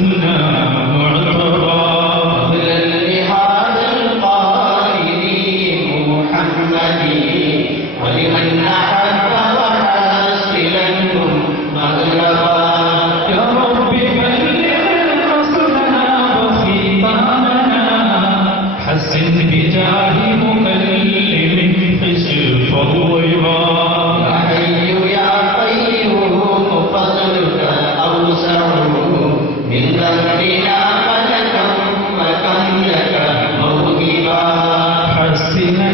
كنا معترى فضلا لهذا القائد محمد ولمن أحب وحاصلنهم مغلبا يا رب بلغ رسلنا وختامنا حسن بجاه مكلم كشف الضيرا يا حي يا قيوم فضلك أوسع من ذنبنا فلكم وكم لك موهبا حسنا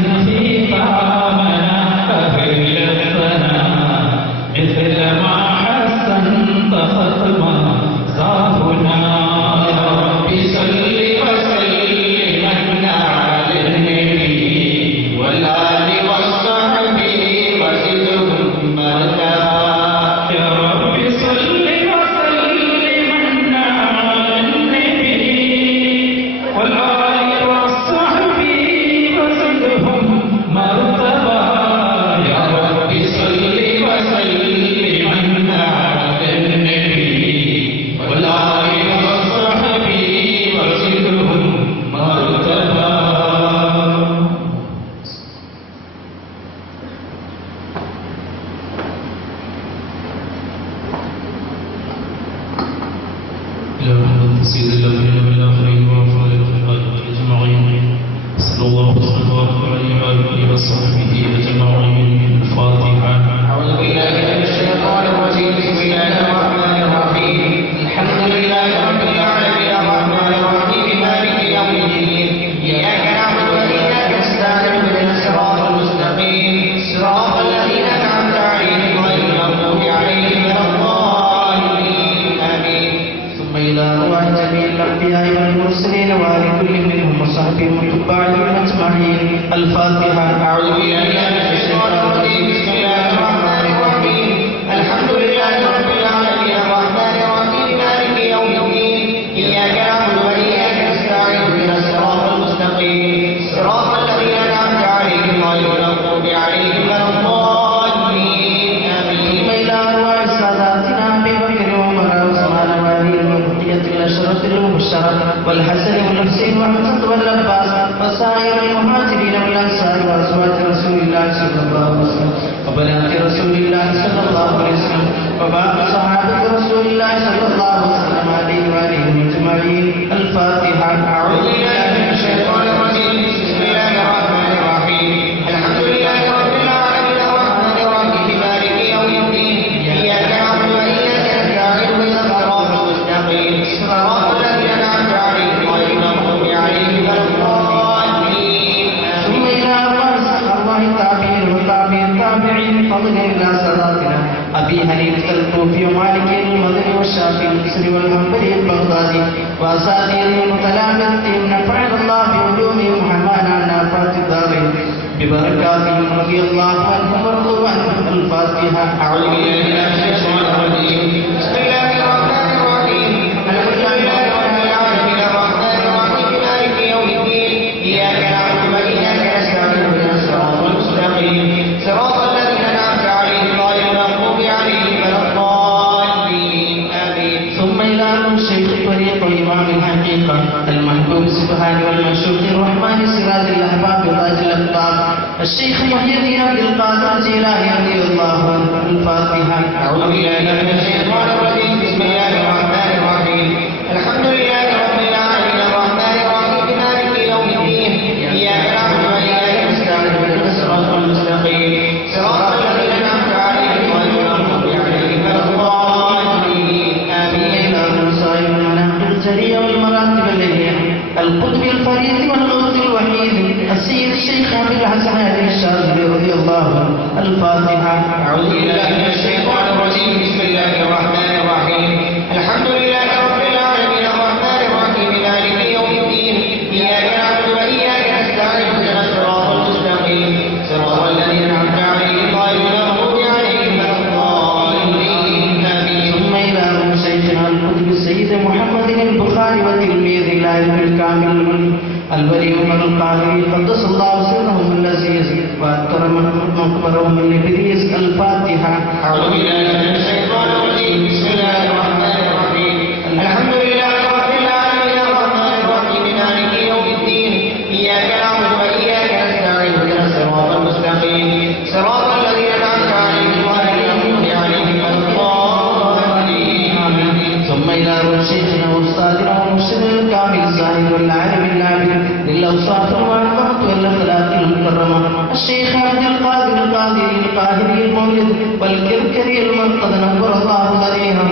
ختامنا أهلتنا مثل ما حسنت ختما صاحنا يا رب صل وسلم على النبي والآل والصحب وزدهم مرتبا يا رب صل وسلم على النبي والآل والصحب وزدهم مرتبا يا رب صل وسلم على النبي والآل والصحب وزدهم مرتبا لا حول سيد الأولين والآخرين وأفضل الخلق أجمعين صلى الله وبارك عليه وآله وصحبه أجمعين الفاتحة أعوذ بالله من الشيطان الرجيم بسم الله الرحمن الرحيم الحمد لله رب العالمين الرحمن الرحيم مالك يوم الدين إياك نعبد وإياك نستعين اهدنا الصراط المستقيم صراط الذين أنعمت عليهم غير المغضوب عليهم ولا الضالين آمين ثم إلى أرواح جميع الأنبياء والمرسلين وآل كل منهم وصحبهم وتبعهم أجمعين الفاتحة أعوذ بالله من الشيطان الرجيم بسم الله الرحمن الرحيم الحمد لله رب العالمين الرحمن الرحيم مالك يوم الدين إياك نعبد وإياك نستعين اهدنا الصراط المستقيم صراط الذين أنعمت عليهم غير المغضوب عليهم ولا الضالين آمين ثم إلى أرواح ساداتنا أبي بكر وعمر وعثمان وعلي وبقية الأشرف المبشرة والحسن والحسين وحمزة والعباس وسائر المهاجرين والأنصار وأزواج رسول الله صلى الله عليه وسلم وبنات رسول الله صلى الله عليه وسلم وباقي صحابة رسول الله صلى الله عليه وآله أجمعين الفاتحة أعوذ بالله من الشيطان الرجيم بسم الله الرحمن الرحيم الحمد لله رب العالمين الرحمن الرحيم مالك يوم الدين إياك نعبد وإياك نستعين اهدنا الصراط المستقيم صراط الذين أنعمت عليهم غير المغضوب عليهم ولا الضالين ثم إلى أرواح التابعين والتابعين التابعين فضلا إلى صلاتنا أبي حنيفة الكوفي ومالك المدني والشافعي المصري والحنبلي البغدادي وأساتذة المتلامذة نفعنا الله بعلومهم وحمانا عن آفات الدارين ببركاتهم رضي الله عنهم ورضوا عنهم الفاتحة أعوذ بالله من الشيطان الرجيم بسم الله الرحمن الرحيم الحمد لله رب العالمين الرحمن الرحيم مالك يوم الدين إياك نعبد وإياك نستعين اهدنا الصراط المستقيم صراط الذين أنعمت عليهم غير المغضوب عليهم ولا الضالين آمين ثم إلى الشيخ الطريق وإمام الحقيقة المحبوب سبحانه والمشوق الرحمن سراج الأحباب وتاج الأقطاب الشيخ محي الدين عبد القادر الجيلاني رضي الله عنه الفاتحة أعوذ بالله من الشيطان الرجيم بسم الله الرحمن الرحيم الحمد لله رب العالمين الرحمن الرحيم مالك يوم الدين إياك نعبد وإياك نستعين اهدنا الصراط المستقيم صراط الذين أنعمت عليهم غير المغضوب عليهم ولا الضالين آمين إلى موسى المناقب الجلية والمراتب العليا القطب الفريد والغوث الوحيد السيد الشيخ عبد الحسن علي الشاذلي رضي الله عنه الفاتحة أعوذ بالله من الشيطان الرجيم بسم الله الرحمن الرحيم الحمد لله رب العالمين الرحمن الرحيم مالك يوم الدين إياك نعبد وإياك نستعين اهدنا الصراط المستقيم صراط الذين أنعمت عليهم غير المغضوب عليهم ولا الضالين آمين ثم إلى شيخنا القطب السيد محمد البخاري وتلميذ العلم الكامل الولي عمر القاهري قدس الله سرهم العزيز وأكرم مقبرهم الإبليس الفاتحة أعوذ بالله من الشيطان الرجيم بسم الله الرحمن الرحيم الحمد لله والعالم العابد للأوصاف المعظمة والأخلاق المكرمة الشيخ عبد القادر القادري القاهري المولد والكركري المرقد نور الله ضريحه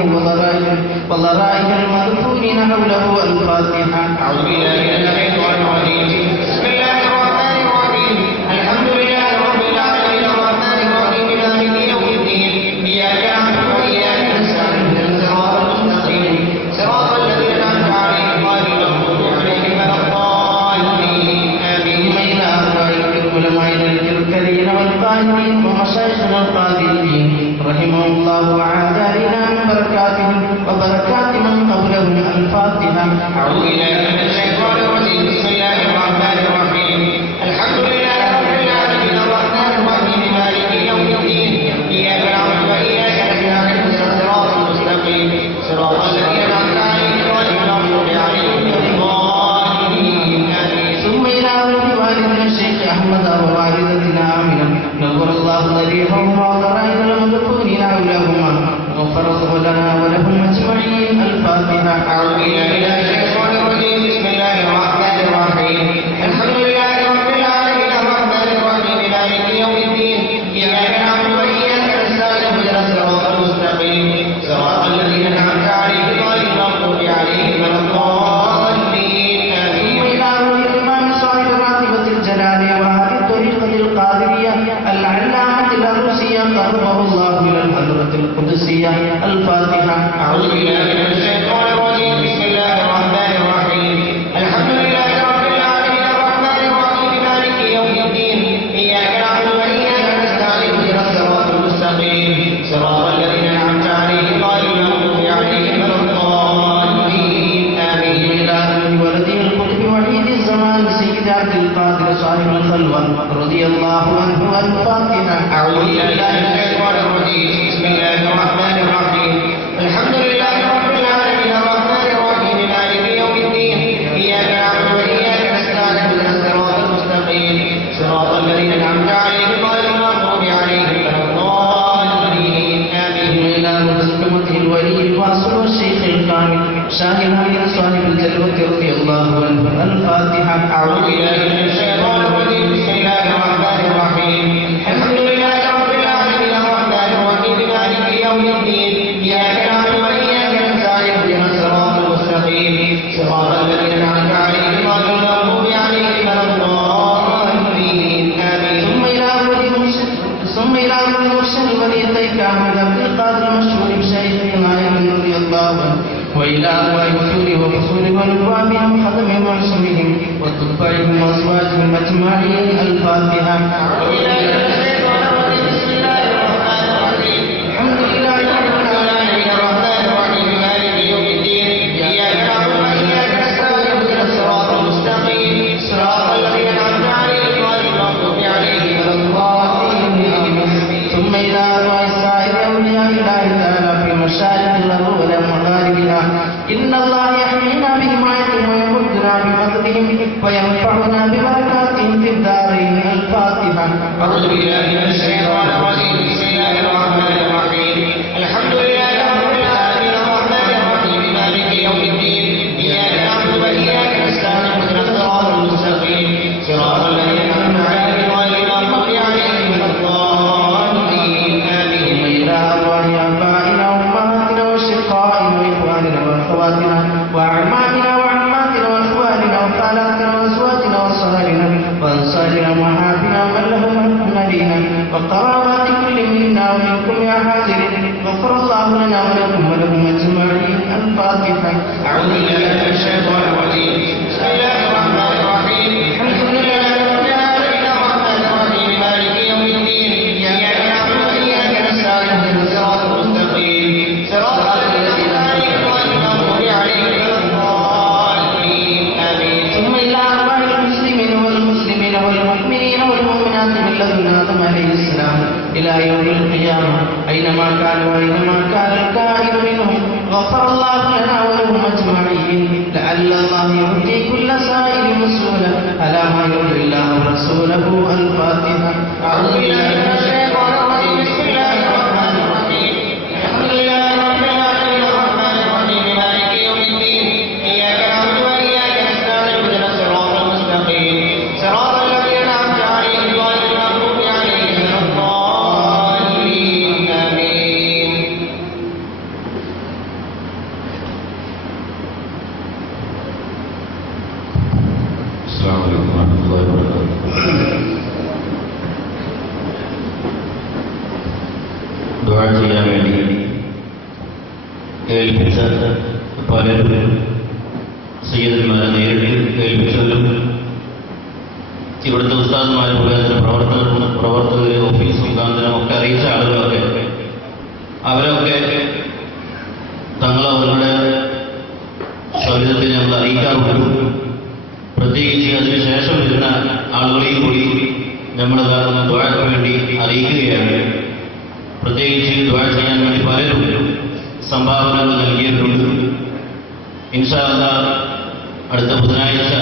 وضرائح المذكورين حوله الفاتحة. أعوذ بالله من الشيطان الرجيم. بسم الله الرحمن الرحيم. الحمد لله رب العالمين الرحمن الرحيم مالك يوم الدين إياك نعبد وإياك نستعين اهدنا الصراط المستقيم صراط الذين أنعمت عليهم غير المغضوب عليهم ولا الضالين آمين. إلى أرواح علمائنا الكركرين والقاهرين ومشايخنا القادرين رحمهم الله وعاد علينا من بركاتهم وبركات من قبلهم الفاتحة. أعوذ بالله من الشيطان الرجيم. بسم الله الرحمن الرحيم. الحمد لله رب العالمين الرحمن الرحيم مالك يوم الدين إياك نعبد وإياك نستعين اهدنا الصراط المستقيم صراط الذين أنعمت عليهم غير المغضوب عليهم ولا الضالين آمين. ثم إلى روح والدنا الشيخ أحمد ووالدتنا آمنة نور الله ضريحهم وضرائح المذكورين حولهما غفر الله لنا ولهم أجمعين الفاتحة. أعوذ بالله من الشيطان الرجيم. بسم الله الرحمن الرحيم. الحمد لله رب العالمين الرحمن الرحيم مالك يوم الدين إياك نعبد وإياك نستعين اهدنا الصراط المستقيم صراط الذين أنعمت عليهم غير المغضوب عليهم ولا الضالين آمين. إلى روح الإمام صاحب الراتبة الجلالية وهذه الطريقة القادرية العلامة الأروسية قربه الله إلى الحضرة القدسية الفاتحة. أعوذ بالله من الشيطان الرجيم. بسم الله الرحمن الرحيم. الحمد لله رب العالمين الرحمن الرحيم مالك يوم الدين إياك نعبد وإياك نستعين اهدنا الصراط المستقيم صراط الذين أنعمت عليهم غير المغضوب عليهم ولا الضالين آمين. إلى ولده القطب وحيد الزمان سيد عبد القادر صاحب الخلوة رضي الله عنه الفاتحة. أعوذ بالله من الشيطان الرجيم. بسم الله الرحمن الرحيم. الحمد لله رب العالمين الرحمن الرحيم مالك يوم الدين إياك نعبد وإياك نستعين اهدنا الصراط المستقيم صراط الذين أنعمت عليهم غير المغضوب عليهم ولا الضالين آمين. إلى مقدمته الولي الواصل والشيخ الكامل شاهد علي صاحب الجلوة رضي الله عنه الفاتحة. أعوذ بالله من الشيطان الرجيم. بسم الله الرحمن الرحيم. الحمد لله رب العالمين الرحمن الرحيم مالك يوم الدين إياك نعبد وإياك نستعين اهدنا الصراط المستقيم صراط الذين أنعمت عليهم غير المغضوب عليهم ولا الضالين آمين. ثم إلى روح المرسل ولي الطيب أحمد عبد القادر المشهور بشيخه نائب رضي الله عنه وإلى أرواح وصول وفصول ونبوابهم وخدمهم وعصمهم وطفائهم وأزواجهم أجمعين الفاتحة. أعوذ بالله من الشيطان الرجيم. بسم الله الرحمن الرحيم. الحمد لله رب العالمين الرحمن الرحيم مالك يوم الدين إياك نعبد وإياك نستعين اهدنا الصراط المستقيم صراط الذين أنعمت عليهم غير المغضوب عليهم ولا الضالين. ثم إلى أرواح سائر أولياء الله تعالى في مشارق الأرض ومغاربها إن الله يحمينا بحمايتهم ويمدنا بفضلهم وينفعنا ببركاتهم في الدارين الفاتحة. أعوذ بالله من الشيطان الرجيم. بسم الله الرحمن الرحيم. الحمد لله رب العالمين الرحمن الرحيم مالك يوم الدين إياك نعبد وإياك نستعين اهدنا الصراط المستقيم صراط الذين أنعمت عليهم غير المغضوب عليهم ولا الضالين آمين. إلى أرواح آبائنا وأمهاتنا وأشقائنا وإخواننا وأخواتنا وأعمامنا وعماتنا وأخواننا وخالاتنا وأزواجنا وصهرنا وأنصارنا ومحابنا ومن لهم أجمعين وقرابات كل منا ومنكم يا حاضر غفر الله لنا ولكم ولهم أجمعين الفاتحة. أعوذ بالله من الشيطان الرجيم. بسم الله الرحمن الرحيم. الحمد لله رب العالمين الرحمن الرحيم مالك يوم الدين إياك نعبد وإياك نستعين اهدنا الصراط المستقيم صراط الذين أنعمت عليهم غير المغضوب عليهم ولا الضالين آمين. ثم إلى أرواح المسلمين والمسلمين والمؤمنين والمؤمنات من لدن آدم عليه السلام إلى يوم القيامة أينما كانوا وأينما كان الكائن منهم غفر الله لنا ولهم أجمعين. لعل الله يهدي كل سائل مسؤولا على ما يرضي الله ورسوله الفاتحة. أعوذ بالله من الشيطان الرجيم. بسم الله الرحمن الرحيم. الحمد لله رب العالمين الرحمن الرحيم مالك يوم الدين إياك نعبد وإياك نستعين ഏൽപ്പിച്ച പലരും സയ്യിദന്മാരെ നേരിട്ട് ഏൽപ്പിച്ചവരും ഇവിടുത്തെ ഉസ്താദന്മാർ മുഖേന പ്രവർത്തകരെ ഓഫീസ് മുഖാന്തരം ഒക്കെ അറിയിച്ച ആളുകളൊക്കെ അവരൊക്കെ തങ്ങളവരുടെ സൗകര്യത്തിൽ ഞങ്ങൾ അറിയിക്കാറുണ്ട്. പ്രത്യേകിച്ച് അതിനുശേഷം വരുന്ന ആളുകളെയും കൂടി നമ്മൾ ദുആക്ക് വേണ്ടി അറിയിക്കുകയാണ്. പ്രത്യേകിച്ച് ദുആ ചെയ്യാൻ വേണ്ടി പലരും സംഭാവനകൾ നൽകിയിട്ടുണ്ട്. ഇൻഷാ അല്ലാഹ് അടുത്ത ബുധനാഴ്ച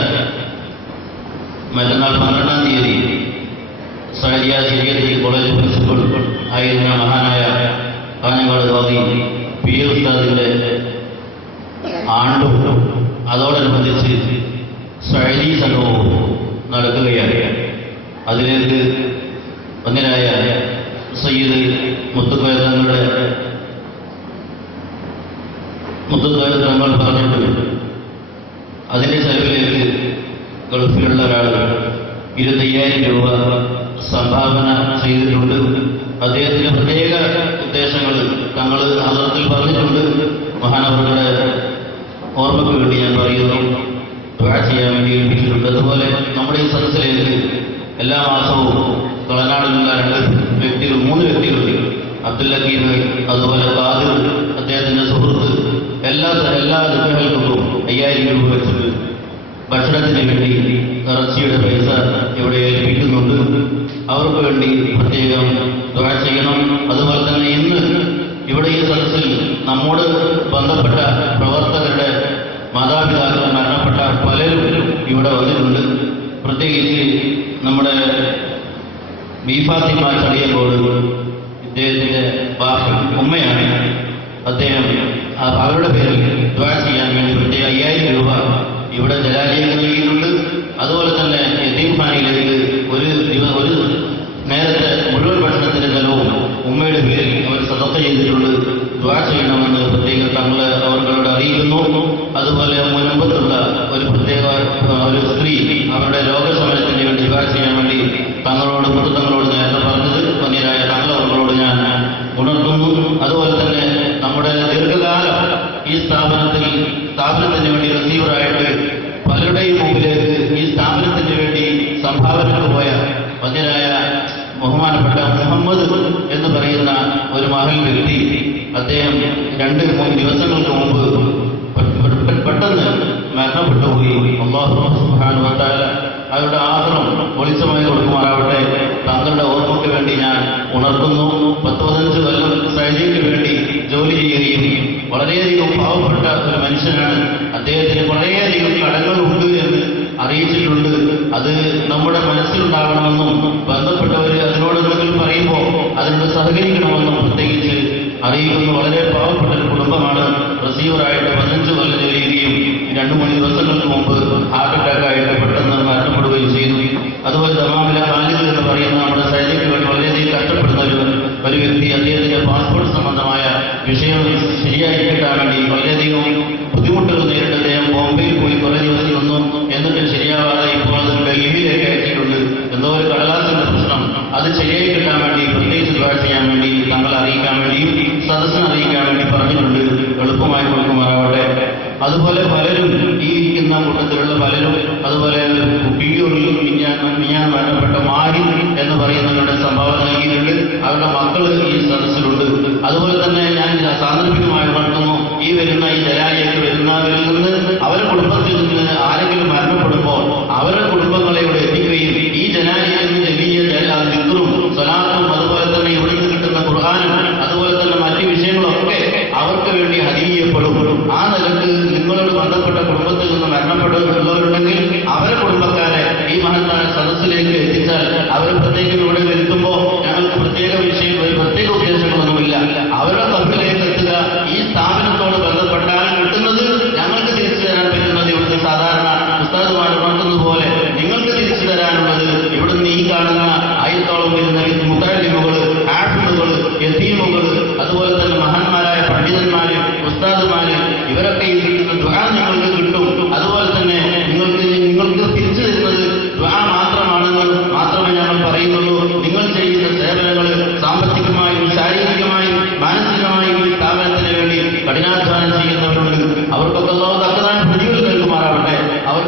മറ്റന്നാൾ 12-ാം തീയതി സഅദിയ ശരീഅത്ത് കോളേജ് പ്രിൻസിപ്പൽ ആയിരുന്ന മഹാനായ കാഞ്ഞങ്ങാട് ഖാദി പി എ ഉസ്താദിന്റെ ആണ്ടും അതോടനുബന്ധിച്ച് സഅദി സംഘവും നടക്കുകയാണ്. അതിലേക്ക് ഒന്നിനായ സയ്യിദ് മുത്തുക്കോയ തങ്ങൾ പറഞ്ഞിട്ടുണ്ട്. അതിൻ്റെ ചെലവിലേക്ക് ഗൾഫിലുള്ള ഒരാൾ 25,000 രൂപ സംഭാവന ചെയ്തിട്ടുണ്ട്. അദ്ദേഹത്തിൻ്റെ പ്രത്യേക ഉദ്ദേശങ്ങൾ തങ്ങൾ ഹദ്റത്തിൽ പറഞ്ഞിട്ടുണ്ട്. മഹാനവറുടെ ഓർമ്മയ്ക്ക് വേണ്ടി ഞാൻ പറയുന്നു, ദുആ ചെയ്യാൻ വേണ്ടി ഏൽപ്പിച്ചിട്ടുണ്ട്. അതുപോലെ നമ്മുടെ ഈ സദസ്സിലേക്ക് എല്ലാ മാസവും കളനാടിലുള്ള 3 വ്യക്തികൾ അബ്ദുൽ ലക്കീം, അതുപോലെ ഖാദിർ, അദ്ദേഹത്തിൻ്റെ സുഹൃത്ത്, എല്ലാ ദുഃഖങ്ങൾക്കും 5,000 രൂപ വെച്ചിട്ട് ഭക്ഷണത്തിന് വേണ്ടി ഇറച്ചിയുടെ പൈസ ഇവിടെ ഏൽപ്പിക്കുന്നുണ്ട്. അവർക്ക് വേണ്ടി പ്രത്യേകം ദുആ ചെയ്യണം. അതുപോലെ തന്നെ ഇന്ന് ഇവിടെ ഈ സദസ്സിൽ നമ്മോട് ബന്ധപ്പെട്ട പ്രവർത്തകരുടെ മാതാപിതാക്കൾ മരണപ്പെട്ട പലരും ഇവിടെ വന്നിട്ടുണ്ട്. പ്രത്യേകിച്ച് നമ്മുടെ ബി ഫാത്തിമ ചളിയങ്കോട് ഇദ്ദേഹത്തിൻ്റെ ഉമ്മയാണ്. അദ്ദേഹം അവരുടെ പേരിൽ ദുആ ചെയ്യാൻ വേണ്ടി പ്രത്യേക 5,000 രൂപ ഇവിടെ ജലാലയങ്ങൾ നൽകിയിട്ടുണ്ട്. അതുപോലെ തന്നെ യതീംഖാനയിലേക്ക് ഒരു നേരത്തെ മുഴുവൻ ഭക്ഷണത്തിൻ്റെ ചെലവും ഉമ്മയുടെ പേരിൽ അവർ സദഖ ചെയ്തിട്ടുണ്ട്. ദുആ ചെയ്യണമെന്ന് പ്രത്യേകം അവர்களോട് അറിയിക്കുന്നു. അതുപോലെ മുൻപത്തുള്ള ഒരു പ്രത്യേക ഒരു സ്ത്രീ അവരുടെ രോഗശമനത്തിന് വേണ്ടി ദുആ ചെയ്യാൻ വേണ്ടി തങ്ങളോട് നേരത്തെ പറഞ്ഞത് വന്യരായ തങ്ങളവர்களോട് ഞാൻ ഉണർത്തുന്നു. അതുപോലെ തന്നെ നമ്മുടെ ദീർഘകാലം ഈ സ്ഥാപനത്തിന് വേണ്ടി റിസീവറായിട്ട് പലരുടെയും മുമ്പിലേക്ക് ഈ സ്ഥാപനത്തിന് വേണ്ടി സംഭാവനക്ക് പോയ വന്യരായ ബഹുമാനപ്പെട്ട മുഹമ്മദ് എന്ന് പറയുന്ന ഒരു മഹൽ വ്യക്തി, അദ്ദേഹം 2-3 ദിവസങ്ങൾക്ക് മുമ്പ് പെട്ടെന്ന് മരണപ്പെട്ടുപോയി. അല്ലാഹു സുബ്ഹാനഹു വ തആല അവരുടെ ആഗ്രഹം പൊളിച്ചമായി കൊടുക്കുമാറാവട്ടെ. താങ്കളുടെ ഓർമ്മയ്ക്ക് വേണ്ടി ഞാൻ ഉണർത്തുന്നു. 10-15 കൊല്ലം സൈനികർക്ക് വേണ്ടി ജോലി ചെയ്യുകയും വളരെയധികം പാവപ്പെട്ട ഒരു മനുഷ്യനാണ്. അദ്ദേഹത്തിന് വളരെയധികം കടങ്ങളുണ്ട് എന്ന് അറിയിച്ചിട്ടുണ്ട്. അത് നമ്മുടെ മനസ്സിലുണ്ടാകണമെന്നും ബന്ധപ്പെട്ടവർ അതിനോട് എന്തെങ്കിലും പറയുമ്പോൾ അതിനോട് സഹകരിക്കണമെന്നും പ്രത്യേകിച്ച് അറിയിക്കുന്നു. വളരെ പാവപ്പെട്ട ഒരു കുടുംബമാണ്. റിസീവറായിട്ട് 15 കൊല്ലം ജോലിയുകയും 2-3 ദിവസങ്ങൾക്ക് മുമ്പ് ഹാർട്ട് അറ്റാക്കായിട്ട് പെട്ടെന്ന് മരണപ്പെടുകയും ചെയ്തു. അതുപോലെ ദമാമിലെ ഖാലിദ് എന്ന് പറയുന്ന നമ്മുടെ സൈനികർക്ക് വേണ്ടി വളരെയധികം കഷ്ടപ്പെടുന്ന ഒരു വ്യക്തി, അദ്ദേഹത്തിൻ്റെ പാസ്പോർട്ട് സംബന്ധമായ വിഷയം ശരിയായി കിട്ടാൻ വേണ്ടി വളരെയധികം ബുദ്ധിമുട്ടുകൾ നേരിട്ട് അദ്ദേഹം ബോംബെയിൽ പോയി കുറേ ദിവസം വന്നു. എന്നിട്ട് ശരിയാവാതെ ഇപ്പോൾ അത് ഡൽഹിയിലേക്ക് അയച്ചിട്ടുണ്ട്. എന്തോ ഒരു കടലാസിൻ്റെ പ്രശ്നം, അത് ശരിയായി കിട്ടാൻ വേണ്ടി പ്രത്യേകിച്ച് ദുആ ചെയ്യാൻ വേണ്ടി തങ്ങളെ അറിയിക്കാൻ വേണ്ടിയും സദസ്സിനെ അറിയിക്കാൻ വേണ്ടി പറഞ്ഞിട്ടുണ്ട്. എളുപ്പമായി കൊടുക്കുമാറാവട്ടെ. അതുപോലെ പലരും ഈ ഇരിക്കുന്ന കൂട്ടത്തിലുള്ള പലരും, അതുപോലെ കുട്ടികളിൽ ഞാൻ മരണപ്പെട്ട മാരി എന്ന് പറയുന്നവരുടെ സംഭാവന നൽകിയിട്ടുണ്ട്. അവരുടെ മക്കൾ ഈ സദസ്സിലുണ്ട്. അതുപോലെ തന്നെ ഞാൻ സാന്ദർഭികമായി ഉണർത്തുന്നു, ഈ ജലാലയത്തിൽ വരുന്നവരിൽ നിന്ന് അവരുടെ കുടുംബത്തിൽ നിന്ന് ആരെങ്കിലും മരണപ്പെടുമ്പോൾ അവരുടെ കുടുംബങ്ങളെ ഇവിടെ എത്തിക്കുകയും ഈ ജലാലയത്തിൽ നിന്ന് ചെറിയ ദിക്റും സ്വലാത്തും അതുപോലെ തന്നെ ഇവിടെ നിന്ന് കിട്ടുന്ന ഖുർആനും അതുപോലെ തന്നെ മറ്റു വിഷയങ്ങളൊക്കെ അവർക്ക് വേണ്ടി ഹദിയപ്പെടും. ആ നിലക്ക് നിങ്ങളോട് ബന്ധപ്പെട്ട കുടുംബത്തിൽ നിന്ന് മരണപ്പെടുന്നവരുണ്ടെങ്കിൽ അവരുടെ കുടുംബക്കാരെ ഈ മഹത്തായ സദസ്സിലേക്ക് എത്തിച്ചാൽ അവർ പ്രത്യേകം ഇവിടെ വരുത്തുമ്പോൾ ഞങ്ങൾക്ക് പ്രത്യേക ഉദ്ദേശങ്ങളൊന്നുമില്ല. അവരുടെ കബറിലേക്ക് എത്തുക. ഈ സ്ഥാപനത്തോട് ബന്ധപ്പെട്ടാൽ കിട്ടുന്നത് ഞങ്ങൾക്ക് തിരിച്ചു തരാൻ പറ്റുന്നത് ഇവിടുത്തെ സാധാരണ ഉസ്താദുമാർ ഉണർത്തുന്നത് പോലെ നിങ്ങൾക്ക് തിരിച്ചു തരാനുള്ളത് ഇവിടുന്ന് ഈ കാണുന്ന 1000-ഓളം വരുന്ന മുതഅല്ലിമുകൾ, ഹാഫിളുകൾ, യതീമുകൾ, അതുപോലെ തന്നെ മഹാന്മാരായ പണ്ഡിതന്മാര്, ഉസ്താദുമാര്, ഇവരൊക്കെ ഈ കിട്ടുന്ന ദുആ നിങ്ങൾക്ക് കിട്ടും. അതുപോലെ തന്നെ നിങ്ങൾക്ക് തിരിച്ചു തരുന്നത് ദുആ മാത്രമാണെന്ന് മാത്രമേ ഞങ്ങൾ പറയുന്നുള്ളൂ.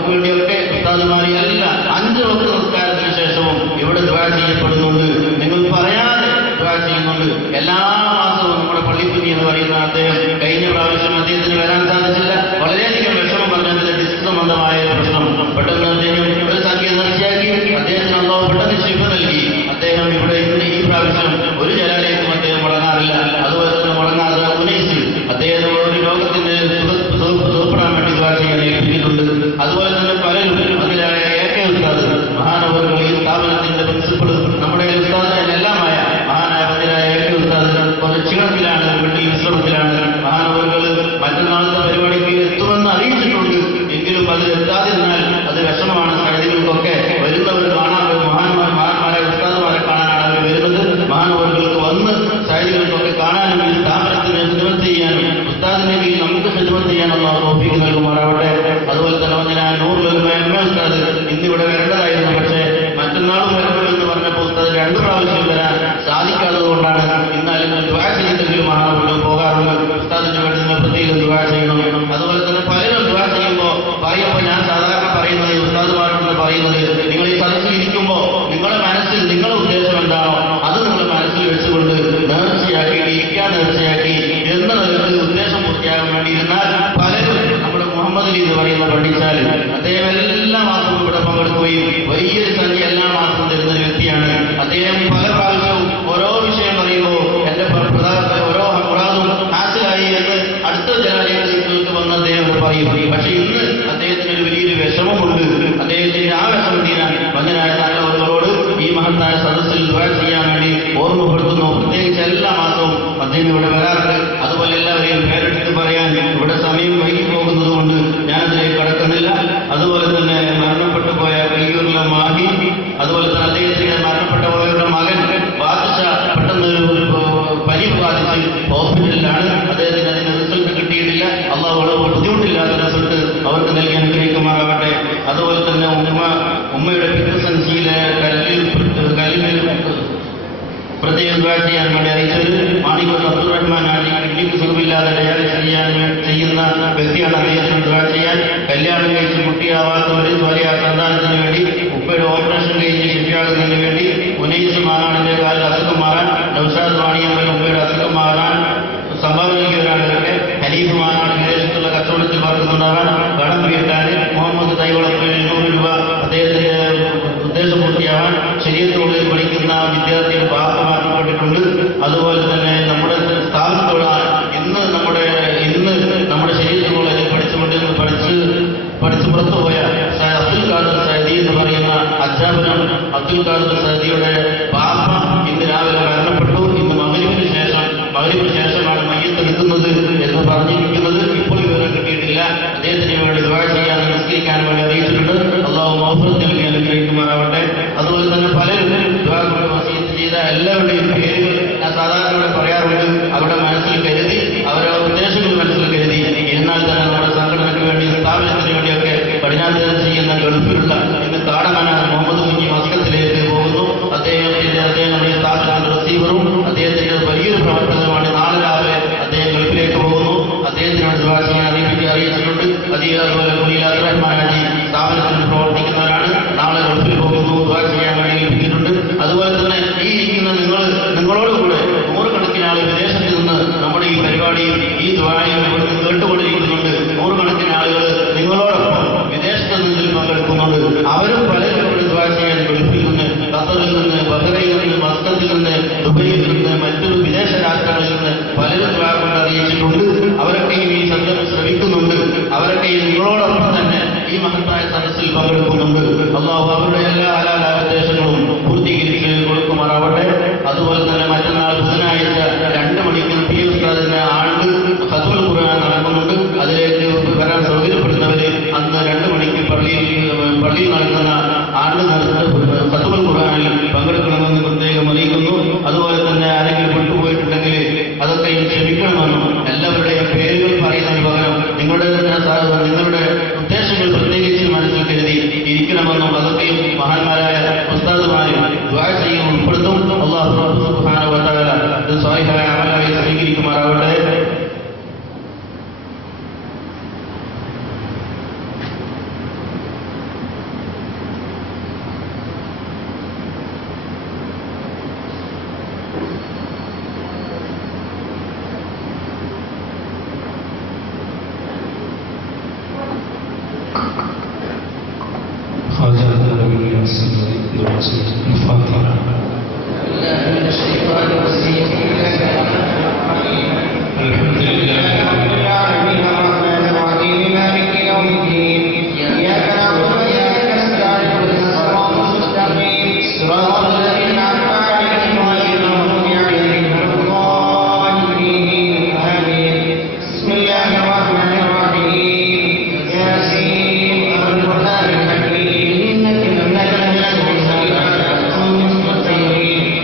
അവർക്ക് വേണ്ടിയൊക്കെ ഉസ്താദുമാരി എല്ലാം 5 വക്ത നിസ്കാരത്തിന് ശേഷവും ഇവിടെ ദുആ ചെയ്യപ്പെടുന്നുണ്ട്. നിങ്ങൾ പറയാതെ ദുആ ചെയ്യുന്നുണ്ട്. എല്ലാ മാസവും നമ്മുടെ പള്ളിക്കുഞ്ഞി എന്ന് പറയുന്ന അദ്ദേഹം കഴിഞ്ഞ പ്രാവശ്യം അദ്ദേഹത്തിന് വരാൻ സാധിച്ചില്ല. വളരെയധികം വിഷമം പറഞ്ഞതിന്റെ ഡിസ്ക് സംബന്ധമായ പ്രശ്നം. പെട്ടെന്ന് അദ്ദേഹം ഒരു സംഖ്യ നേർച്ചയാക്കി അദ്ദേഹത്തിന് അല്ലാഹു പെട്ടെന്ന് ശിഫ നൽകി. അദ്ദേഹം ഇവിടെ ഇന്ന് ഈ പ്രാവശ്യം ഒരു ജലാലയത്തും അദ്ദേഹം മുടങ്ങാറില്ല. അതുപോലെ തന്നെ മുടങ്ങാതെ ഉന്നയിച്ച് അദ്ദേഹം ഒരു ലോകത്തിന്റെ സുഖപ്പെടാൻ വേണ്ടി ദുആ ചെയ്യാൻ ഏൽപ്പിച്ചിട്ടുണ്ട്. അതുപോലെ തന്നെ പലരും അതിലായ AK ഉസ്താദ് മഹാനവറുകൾ ഈ സ്ഥാപനത്തിന്റെ പ്രിൻസിപ്പൾ നമ്മുടെ ഉസ്താദിന് എല്ലാമായ മഹാനായ അതിലായ AK ഉസ്താദ് കുറച്ച് ക്ഷീണത്തിലാണ്, വീട്ടിൽ വിശ്രമത്തിലാണ്. മഹാനവറുകൾ മറ്റന്നാളത്തെ പരിപാടിക്ക് എത്തുമെന്ന് അറിയിച്ചിട്ടുണ്ട്. എങ്കിലും അത് എത്താതിരുന്നാൽ അത് വിഷമമാണ്. സൈദികൾക്കൊക്കെ വരുന്നവർ കാണാൻ മഹാന്മാരായ ഉസ്താദുമാരെ കാണാനാണ് അവർ വരുന്നത്. മഹാനവറുകൾക്ക് വന്ന് സൈദികൾക്കൊക്കെ കാണാനും ഈ സ്ഥാപനത്തിന് ഹിദ്മത്ത് ചെയ്യാനും ഉസ്താദിന്റെ കീഴിൽ നമുക്ക് ഹിദ്മത്ത് ചെയ്യാനുള്ള തൗഫീഖ് നൽകുമാറാവട്ടെ. അതുപോലെ തന്നെ ഞാൻ നൂറിലൊരു ഉസ്താദ് ഇന്നിവിടെ വരേണ്ടതായിരുന്നു. പക്ഷേ മറ്റന്നാളും വരണമെന്ന് പറഞ്ഞപ്പോൾ ഉസ്താദ് 2 പ്രാവശ്യം വരാൻ സാധിക്കാത്തത് കൊണ്ടാണ്. എന്നാലും ദുആ ചെയ്തിട്ടെങ്കിലും മഹാനവറുകൾ പോകാറുണ്ട്. ഉസ്താദിന് വേണ്ടി നിങ്ങൾ പ്രത്യേകം ദുആ ചെയ്യണം. അതുപോലെ തന്നെ പലരും ദുആ ചെയ്യുമ്പോൾ ഞാൻ സാധാരണ പറയുന്നത് ഉസ്താദുമാരോട് പറയുന്നത്, നിങ്ങൾ ഈ സദസ്സിൽ ഇരിക്കുമ്പോൾ നിങ്ങളുടെ മനസ്സിൽ നിങ്ങളുടെ ഉദ്ദേശം എന്താണോ അത് നിങ്ങളുടെ മനസ്സിൽ വെച്ചുകൊണ്ട് നേർച്ചയാക്കി ഇരിക്കാൻ നേർച്ചയാക്കി എന്ന നിലയിൽ ഉദ്ദേശം പൂർത്തിയാകാൻ വേണ്ടിയിരുന്നാൽ പലരും നമ്മുടെ മുഹമ്മദ് അലി എന്ന് പറയുന്ന പണ്ഡിച്ചാൽ അദ്ദേഹം എല്ലാ മാസവും ഇവിടെ പങ്കെടുക്കുകയും വലിയൊരു സംഖ്യ എല്ലാ മാസവും തരുന്ന ഒരു വ്യക്തിയാണ്. അദ്ദേഹം പല പ്രാവശ്യവും ഓരോ വിഷയം പറയുമ്പോൾ എന്റെ ഓരോ മുറാദും ഹാസിലായി എന്ന് അടുത്ത ജനാലയങ്ങൾക്ക് വന്ന് അദ്ദേഹം പറയും. പക്ഷെ ഇന്ന് അദ്ദേഹത്തിന് ഒരു വലിയൊരു വിഷമമുണ്ട്. അദ്ദേഹത്തിന്റെ ആ വിഷമം തീരാൻ മകനായ താങ്കളോട് ഈ മഹത്തായ സദസ്സിൽ ദുആ ചെയ്യാൻ വേണ്ടി ഓർമ്മപ്പെടുത്തുന്നു. പ്രത്യേകിച്ച് എല്ലാ മാസവും അദ്ദേഹം ഇവിടെ വരാറുണ്ട്. അതുപോലെ എല്ലാവരെയും പേരെടുത്ത് പറയാൻ ഇവിടെ സമയം വൈകി പോകുന്നത് കൊണ്ട് ഞാനതിലേക്ക് കടക്കുന്നില്ല. അതുപോലെ തന്നെ മരണപ്പെട്ടു പോയ കയ്യൂരിലെ മാഹി, അതുപോലെ തന്നെ അദ്ദേഹത്തിന്റെ മരണപ്പെട്ട പോയവരുടെ മകൻ ബാദ്ഷാ പെട്ടെന്ന് പനി ബാധിച്ച് ഹോസ്പിറ്റലിലാണ്. അദ്ദേഹത്തിന് അതിന് റിസൾട്ട് കിട്ടിയിട്ടില്ല. അള്ളാഹു വളരെ ബുദ്ധിമുട്ടില്ലാത്ത റിസൾട്ട് അവർക്ക് നൽകി അനുഗ്രഹിക്കുമാറാവട്ടെ. അതുപോലെ തന്നെ ഉമ്മയുടെ പിതൃസഞ്ചിയിലെ കല്ലിൽ പ്രത്യേകം ദുആ ചെയ്യാൻ വേണ്ടി അറിയിച്ചത് മാണിക്കോട്ട് അബ്ദുറഹ്മാൻ ആജി കിഡ്നിക്ക് സുഖമില്ലാതെ ഡയാലിസിസ് ചെയ്യുന്ന വ്യക്തിയാണ്. അദ്ദേഹത്തിന് ദുആ ചെയ്യാൻ കല്യാണം കഴിച്ച് കുട്ടിയാവാത്തവരെ വലിയ സന്താനത്തിന് വേണ്ടി ഉപ്പയുടെ ഓപ്പറേഷൻ കഴിഞ്ഞ് ശരിയാകുന്നതിന് വേണ്ടി ഉനൈസ് മാനാടിന്റെ കാലിൽ അസുഖം മാറാൻ, നൗഷാദ് വാണിയമ്മയുടെ ഉമ്മയുടെ അസുഖം മാറാൻ സംഭാവന നൽകിയവരാണ് ഇവരൊക്കെ. ഹനീഫ് മാനാട് വിദേശത്തുള്ള കച്ചവടത്തിൽ പാർക്കുന്നുണ്ടാവാൻ, കടം വീട്ടാൻ, മുഹമ്മദ് തൈവളപ്പിൽ 100 രൂപ അദ്ദേഹത്തിന്റെ ഉദ്ദേശം പൂർത്തിയാവാൻ, ശരീരത്തോട് പഠിക്കുന്ന വിദ്യാർത്ഥികൾ പാകമാക്കപ്പെട്ടിട്ടുണ്ട്. അതുപോലെ തന്നെ നമ്മുടെ സ്ഥാപനത്തോടാണ് ഇന്ന് നമ്മുടെ ശരീരത്തിൽ കോളേജിൽ പഠിച്ച് പുറത്തുപോയ അബ്ദുൽ ഖാദർ സൈദി എന്ന് പറയുന്ന അധ്യാപനം അബ്ദുൽ ഖാദർ സൈദിയുടെ പാപ്പ ഇന്ന് രാവിലെ മരണപ്പെട്ടു. ഇന്ന് മഗ്‌രിബിന് ശേഷമാണ് മയ്യത്ത് എടുക്കുന്നത് എന്ന് പറഞ്ഞിരിക്കുന്നത്. ഇപ്പോൾ വിവരം കിട്ടിയിട്ടില്ല. അദ്ദേഹത്തിന് വേണ്ടി ദുആ ചെയ്യാൻ നിസ്കരിക്കാൻ വേണ്ടി അറിയിച്ചിട്ടുണ്ട്. അല്ലാഹു മഗ്ഫിറത്ത് നൽകി അനുഗ്രഹിക്കുമാറാവട്ടെ. അതുപോലെ തന്നെ പലരും ദുആ കൊണ്ട് വസിയത്ത് ചെയ്ത എല്ലാവരുടെയും പേരുകൾ ഞാൻ സാധാരണ ഇവിടെ പറയാറുണ്ട്. അവരുടെ മനസ്സിൽ കരുതി, അവരുടെ ഉദ്ദേശങ്ങൾ മനസ്സിൽ കരുതി. എന്നാൽ തന്നെ നമ്മുടെ സംഘടനയ്ക്ക് വേണ്ടി സ്ഥാപനത്തിന് വേണ്ടിയൊക്കെ കഠിനാധ്വാനം ചെയ്യുന്ന ഗൾഫിലുള്ള ഇന്ന് കാടമന മുഹമ്മദ് കുഞ്ഞി മസ്കത്തിലേക്ക് പോകുന്നു. അദ്ദേഹം നമ്മുടെ സ്ഥാപനത്തിന്റെ റിസീവറും അദ്ദേഹത്തിന്റെ വലിയൊരു പ്രവർത്തനമാണ്. നാളെ രാവിലെ അദ്ദേഹം ഗൾഫിലേക്ക് പോകുന്നു. അദ്ദേഹത്തിനോട് ദുആ ചെയ്യാൻ അറിയിച്ചിട്ടുണ്ട്. അതുപോലെ കുഞ്ഞിൽ അബ്ദുറഹ്മാൻ ആജി സ്ഥാപനത്തിൽ പ്രവർത്തിക്കുന്നവരാണ്. നാളെ ഗൾഫിൽ പോകുന്നു. ദുആ ചെയ്യാൻ വേണ്ടി ഏൽപ്പിച്ചിട്ടുണ്ട്. അതുപോലെ തന്നെ ഈ ഇരിക്കുന്ന നിങ്ങളോടുകൂടെ 100 കണക്കിന് ആളുകൾ വിദേശത്ത് നിന്ന് നമ്മുടെ ഈ പരിപാടിയും ഈ ദുആയും ഇവിടുന്ന് കേട്ടുകൊണ്ടിരിക്കുന്നുണ്ട്. 100 കണക്കിന് ആളുകൾ നിങ്ങളോടൊപ്പം വിദേശത്ത് നിന്ന് പങ്കെടുക്കുന്നുണ്ട്. അവരും പലരും ദുആ ചെയ്യാൻ ഗൾഫിൽ നിന്ന്, ഖത്തറിൽ നിന്ന്, ബഹ്റൈനിൽ നിന്ന്, മസ്കത്തിൽ നിന്ന്, ദുബൈയിൽ നിന്ന്, മറ്റൊരു വിദേശ രാഷ്ട്രങ്ങളിൽ നിന്ന് പലരും ദുആ കൊണ്ട് അറിയിച്ചിട്ടുണ്ട്. അവരൊക്കെയും ഈ സത്യം ശ്രമിക്കുന്നുണ്ട്. അവരൊക്കെയും നിങ്ങളോടൊപ്പം തന്നെ ഈ മഹത്തായ സദസ്സിൽ പങ്കെടുക്കുന്നുണ്ട്. അല്ലാഹു അവരുടെ എല്ലാ ഉദ്ദേശങ്ങളും പൂർത്തീകരിച്ച് കൊടുക്കുമാറാവട്ടെ. അതുപോലെ തന്നെ മറ്റന്നാൾ ബുധനാഴ്ച 2 മണിക്ക് പി ഉസ്താദിന്റെ ആണ്ട് ഖത്മുൽ ഖുർആൻ നടക്കുന്നുണ്ട്. അതിലേക്ക് വരാൻ സൗകര്യപ്പെടുന്നവര് അന്ന് 2 മണിക്ക് പള്ളിയിൽ നടക്കുന്ന ആണ്ട് ഖത്മുൽ ഖുർആനിൽ പങ്കെടുക്കണമെന്ന് പ്രത്യേകം അറിയിക്കുന്നു. അതുപോലെ തന്നെ ആരെങ്കിലും വിട്ടുപോയിട്ടുണ്ടെങ്കിൽ അതൊക്കെ ക്ഷമിക്കണമെന്നും എല്ലാവരുടെയും പേരുകൾ പറയുന്നതിന് പകരം നിങ്ങളുടെ ഉദ്ദേശങ്ങൾ പ്രത്യേകിച്ച് മനസ്സിൽ കരുതി ഇരിക്കണമെന്നും അതൊക്കെയും മഹാന്മാരായ ഉസ്താദുമാരും ദുആ ചെയ്യാൻ ഉൾപ്പെടുത്തും. അല്ലാഹു സുബ്ഹാനഹു വ തആല ഇത് സ്വാലിഹായ അമലായി സ്വീകരിക്കുമാറാവട്ടെ. الفاتحة. من الشيطان الرجيم. الحمد لله رب العالمين الرحمن الرحيم مالك يوم الدين إياك نعبد وإياك نستعين اهدنا الصراط المستقيم صراط الذين أنعمت عليهم غير المغضوب عليهم ولا الضالين آمين. بسم الله الرحمن الرحيم ياسين والقرآن الحكيم إنك لمن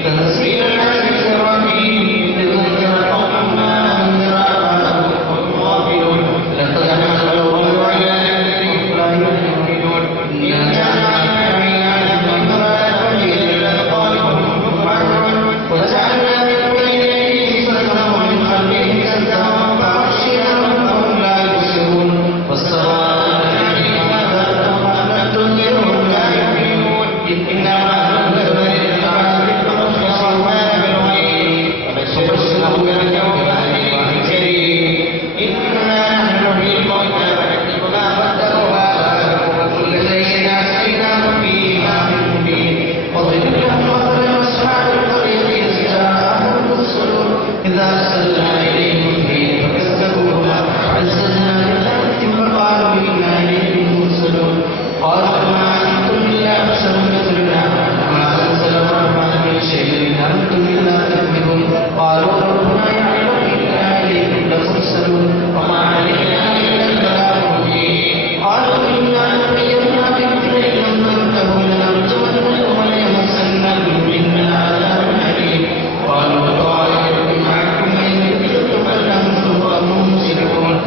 تنزيل العزيز الرحيم لتنذر قوما ما أنذر آباءهم وهم غافلون لقد أنزل الله على نبيهم لا يؤمنون إنا جعلنا عيانا وإمراء وجيلا لأقوالهم مطمئنون وجعلنا من بين يديهم سدا ومن خلفهم سدا فبشرهم فهم لا يبصرون والسماء ماذا تنذرهم لا يؤمنون إنا إذا أرسلنا إليهم اثنين فكذبوهما فعززنا بثالث فقالوا إنا إليكم مرسلون قالوا ما أنتم إلا بشر مثلنا وما أنزل الرحمن من شيء إن أنتم إلا تكذبون قالوا ربنا يعلم إنا إليكم لمرسلون وما علينا إلا البلاغ المبين قالوا إنا تطيرنا بكم لئن لم تنتهوا لنرجمنكم وليمسنكم منا عذاب أليم قالوا طائركم معكم وإن كنتم بل أنتم قوم مسرفون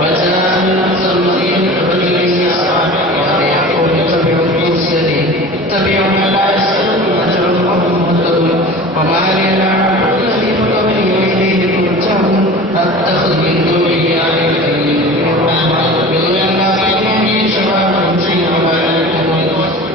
وجاء المرسلين فبالذين يسعى وقال يعقوب اتبعوا المرسلين اتبعوا ما لا يسألكم أجرا وهم مهتدون وما لي لا أعبد الذي فطرني وإليه ترجعون أتخذ من دونه آلهة يدعون لا يؤمنون شفاعتهم شيئا ولا يكتمون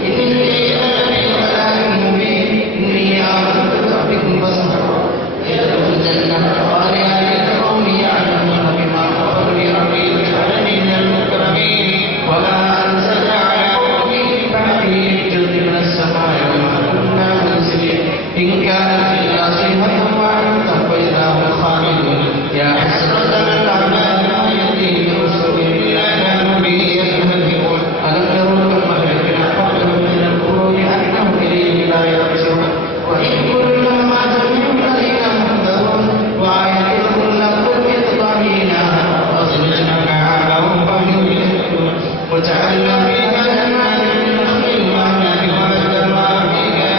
إني إذا لفي ضلال مبين إني آمنت بربكم فاسمعون ادخلوا الجنة قال يا ليت قومي يعلمون بما غفر لي ربي واجعلني من المكرمين وما أنزلنا على قومه من بعده من جند من السماء وما كنا منزلين إن كانت إلا صيحة واحدة فإذا هم خامدون يا حسرة على ما يأتيهم من رسل إلا كانوا به يستهزئون ألم يروا كم أهلكنا قبلهم من القرون أنهم إليهم لا يرجعون وإن كل ما جميع الذين محذرون وآية كل قوم طغيناها وأزلجنا معهم فهم يهلكون وجعلنا فيها جنات من نخيل وأعناب وفجرنا فيها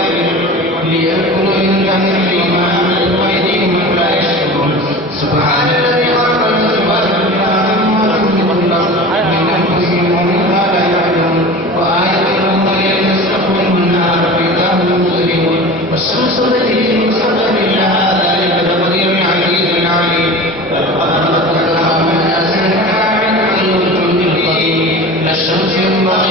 ليأكلوا من ثمره ما عملت أيديهم ولا يشكرون سبحان الذي خلق السماوات والأرض ومن أنفسهم ومما لا يعلمون وآية لهم الليل يسلك منه النهار فإذا هم مظلمون والشمس التي مسخرة لها ذلك تقدير العزيز العليم لقد خلقنا منازل من القديم لا الشمس ينبغي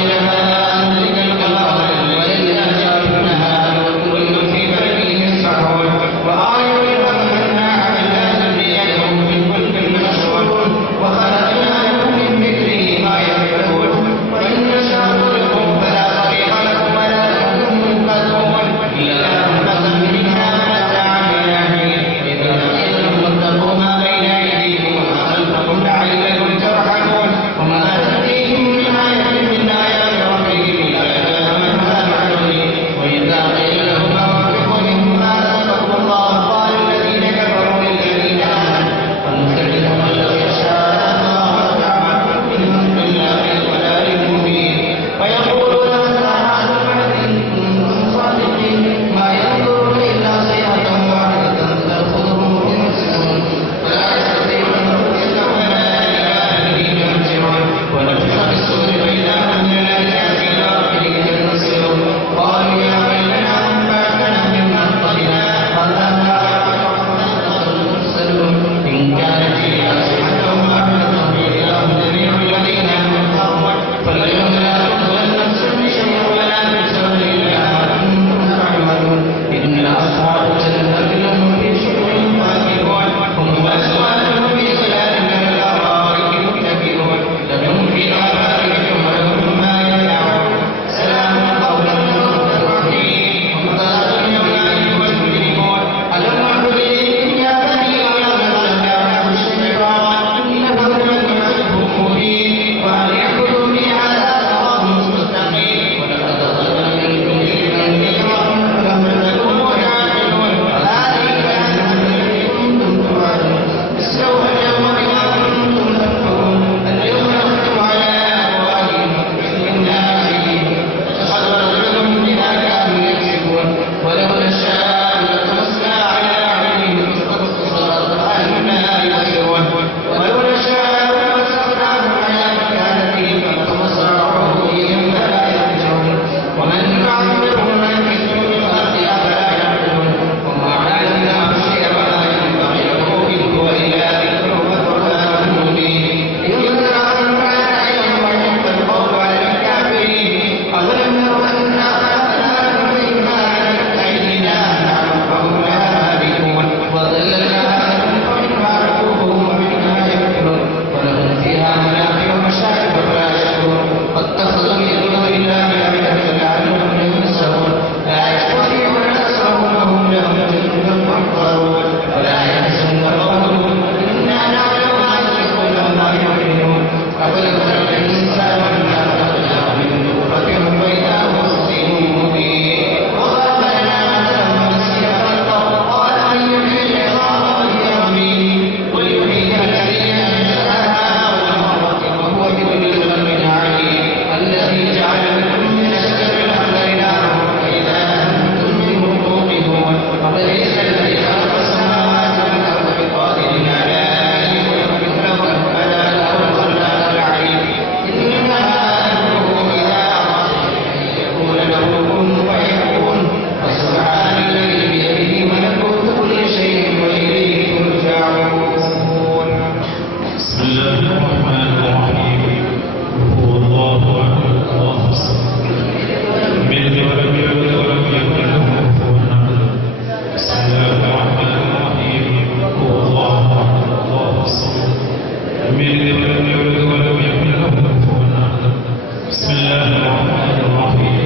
بسم الله الرحمن الرحيم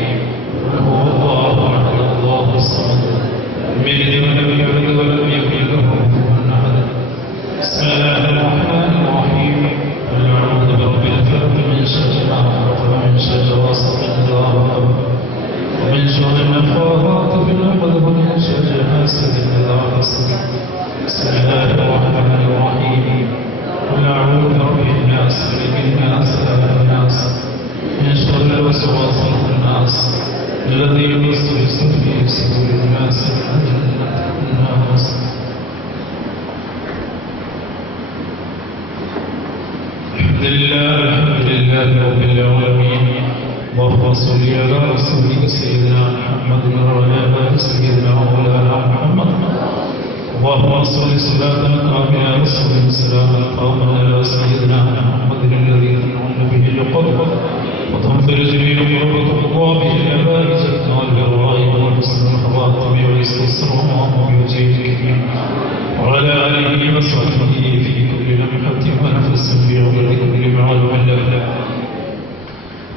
هو الله أحد الله الصمد لم يلد ولم يولد ولم يكن له كفوا أحد بسم الله الرحمن الرحيم قل أعوذ برب الفلق من شر ما خلق ومن شر غاسق إذا وقب ومن شر النفاثات في العقد ومن شر حاسد إذا حسد بسم الله الرحمن الرحيم قل أعوذ برب الناس ملك الناس إله الناس من شر الوسواس الخناس الذي يوسوس في صدور الناس الناس. الحمد لله رب العالمين. اللهم صل على رسولك سيدنا محمد وعلى آل سيدنا مولانا محمد. اللهم صل صلاة كاملة وسلم سلاما قاما على سيدنا محمد الذي تنعم به القلب وتنفر جميع قربة الله به العبائد الطالب الرائب وحسن الخواتم والاستسلام بوجه الكريم وعلى آله وصحبه في كل لمحة ونفس في عمر كل معلوم له.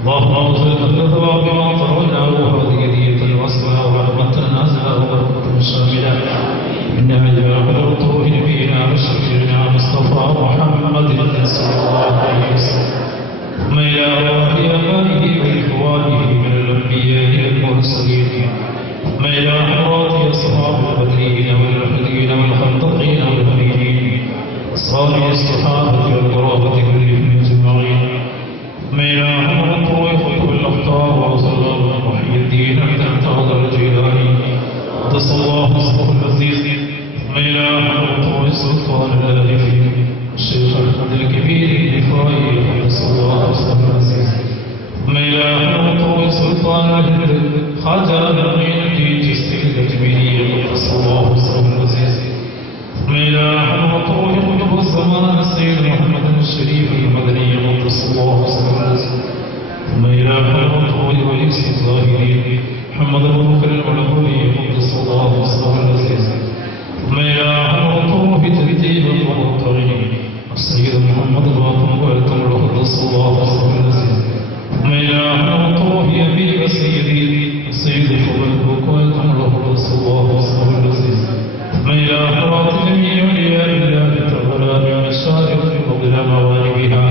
اللهم اغفر لنا ثواب ما طرناه وهذه هدية وصلها ورحمة نازلة وبركة شاملة إنا جاء رسول نبينا وشفيعنا مصطفى محمد صلى الله عليه وسلم ثم إلى أرواح آبائه وإخوانه من الأنبياء والمرسلين ثم إلى حضرات أصحاب البدرين والمهديين والخندقين والهديين وصالح الصحابة والقرابة كلهم أجمعين ثم إلى حضرة ويخطب الأخطار وصلى محي الدين أحمد الجيلاني قدس الله سره العزيز ثم إلى حضرة السلطان الآلفي الشيخ أحمد الكبير الدفاعي قدس الله سره العزيز ثم إلى حضرة السلطان الهند خواجة معين الدين جسر الأجميري قدس الله سره العزيز ثم إلى حضرة يقطب الزمان السيد محمد الشريف المدني قدس الله سره العزيز ثم إلى حضرة وليس الظاهرين محمد بن بكر العلوي قدس الله سره العزيز ثم إلى حضرته بترتيب المطهرين السيد محمد باطن ويلكم قدس الله سره العزيز ثم إلى حضرته بأبي سيدي السيد فضل ويلكم قدس الله سره العزيز ثم إلى حضرات جميع أولياء الله تعالى من مشارق وضل موالبها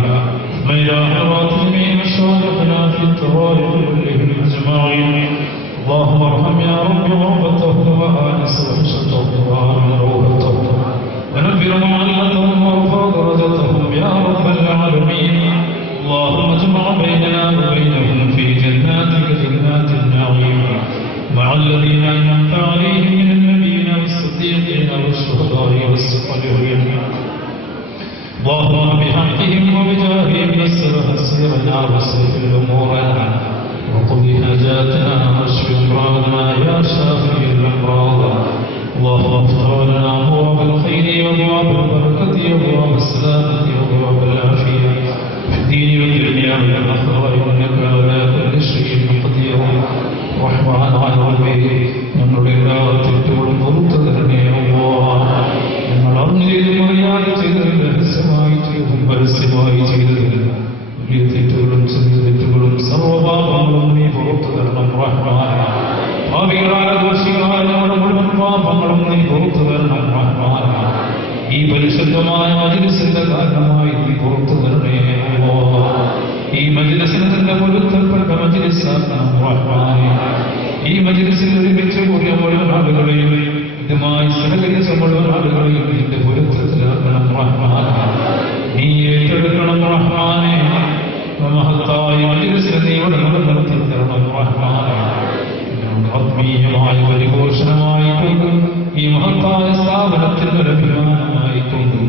ثم إلى حضرات جميع مشارقنا في الطوارئ كلهم أجمعين. اللهم ارحم يا رب غربتهم وآنس وحشتهم وآمن روحتهم ونبر معلتهم وارفع درجتهم يا رب العالمين. اللهم اجمع بيننا وبينهم في جناتك جنات النعيم مع الذين أنعمت عليهم من النبيين والصديقين والشهداء والصالحين. اللهم بحقهم وبجاههم يسر سيرنا وسهل أمورنا وقضي حاجاتنا واشف امراضنا يا شافي الامراض. اللهم افتح لنا ابواب الخير وابواب البركه وابواب السلامه وابواب العافيه في الدين والدنيا والاخره انك على كل شيء قدير. رحمن ربي ഞങ്ങളുടെ എല്ലാ തെറ്റുകളും പുറത്തു തരണേ അല്ലാഹ്. ഞങ്ങൾ അറിഞ്ഞതും അറിയാതെ ചെയ്തതും രഹസ്യമായി ചെയ്തതും പരസ്യമായി ചെയ്തതും വലിയ തെറ്റുകളും ചെറിയ തെറ്റുകളും സർവ്വപാപങ്ങളും നീ പുറത്തു തരണം റഹ്മാനേ. പാപികളായ ദോഷികളായ ഞങ്ങളുടെ മുഴുവൻ പാപങ്ങളും നീ പുറത്തു തരണം റഹ്മാനേ. ഈ പരിശുദ്ധമായ മജ്‌ലിസിന്റെ കാരണമായി നീ പുറത്തു തരണേ അല്ലാഹ്. ഈ മജ്‌ലിസിനെ നിന്റെ പൊരുത്തപ്പെട്ട മജ്‌ലിസാക്കണം റഹ്മാനേ. ഈ മജ്‌ലിസിൽ ഒരുമിച്ച് കൂടിയ മുഴുവൻ ആളുകളെയും ഇതുമായി സഹകരിച്ച മുഴുവൻ ആളുകളെയും നിന്റെ പൊരുത്തത്തിലാക്കണം റഹ്മാനേ. നീ ഏറ്റെടുക്കണം റഹ്മാനേ. മഹത്തായ മജ്‌ലിസിനെ നീ ഇവിടെ നിലനിർത്തി തരണം റഹ്മാനേ. ആത്മീയമായ പരിപോഷണമായിക്കൊണ്ട് ഈ മഹത്തായ സ്ഥാപനത്തിന് ഒരു അഭിമാനമായിക്കൊണ്ട്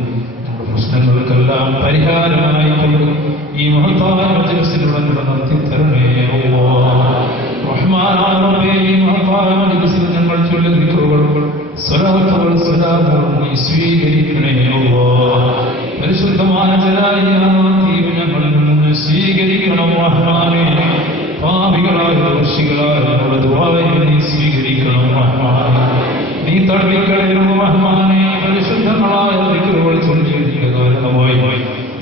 നമ്മുടെ പ്രശ്നങ്ങൾക്കെല്ലാം പരിഹാരമായിക്കൊണ്ട് ഈ മഹത്തായ മജ്‌ലിസിലൂടെ നിലനിർത്തി തരണേ അല്ലാഹ്. റഹ്മാനായ റബ്ബേ, ഈ മഹത്തായ മജ്‌ലിസിൽ ഞങ്ങൾ ചൊല്ലുന്ന ദിക്റുകൾ സ്വലാത്തുകൾ സലാമുകൾ നീ സ്വീകരിക്കണേ അല്ലാഹ്. പരിശുദ്ധമായ ജലാലിയായി ഞങ്ങളിൽ നിന്ന് സ്വീകരിക്കണം റഹ്മാനേ. പാപികളായ ദോഷികളായ ഞങ്ങളുടെ ദുആയെ നീ സ്വീകരിക്കണം റഹ്മാനേ. നീ തള്ളിക്കളയണം റഹ്മാനേ. പരിശുദ്ധങ്ങളായ ദിക്റുകൾ ചൊല്ലിയതിന്റെ കാരണമായി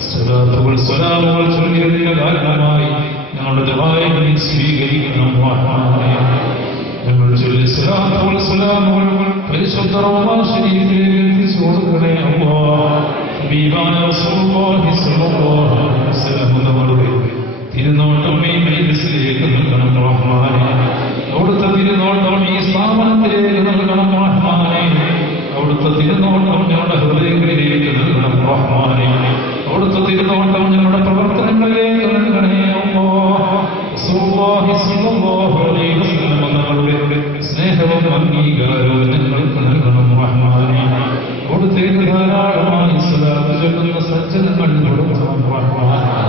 സ്വലാത്തുകൾ സലാമുകൾ ചൊല്ലിയതിന്റെ കാരണമായി ഞങ്ങളുടെ ഞങ്ങളുടെ ദുആയെ നീ സ്വീകരിക്കണം റഹ്മാനേ. ഞങ്ങൾ ചൊല്ലിയ സ്വലാത്തു വസ്സലാമുകൾ പരിശുദ്ധ റമദാൻ ശരീഫിലേക്ക് എത്തിച്ചു കൊടുക്കണേ അല്ലാഹ്. ഹബീബായ റസൂലുള്ളാഹി സ്വല്ലല്ലാഹു അലൈഹി വസല്ലം തങ്ങളുടെ തിരുനോട്ടം ഈ മജ്ലിസിലേക്ക് നൽകണം റഹ്മാനേ. അവിടുത്തെ തിരുനോട്ടം ഈ സ്ഥാപനത്തിലേക്ക് നൽകണം റഹ്മാനേ. അവിടുത്തെ തിരുനോട്ടം ഞങ്ങളുടെ ഹൃദയങ്ങളിലേക്ക് നൽകണം റഹ്മാനേ. അവിടുത്തെ തിരുനോട്ടം ഞങ്ങളുടെ പ്രവർത്തനങ്ങളിലേക്ക് നൽകണേ അല്ലാഹ്. റസൂലുള്ളാഹി സ്വല്ലല്ലാഹു അലൈഹി വസല്ലം തങ്ങളുടെ സ്നേഹവും അംഗീകാരവും ഞങ്ങൾക്ക് നൽകണം റഹ്മാനേ. അവിടുത്തേക്ക് ധാരാളമായി സ്വലാത്ത് ചൊല്ലുന്ന സജ്ജനങ്ങൾ കൊടുക്കണം റഹ്മാനേ.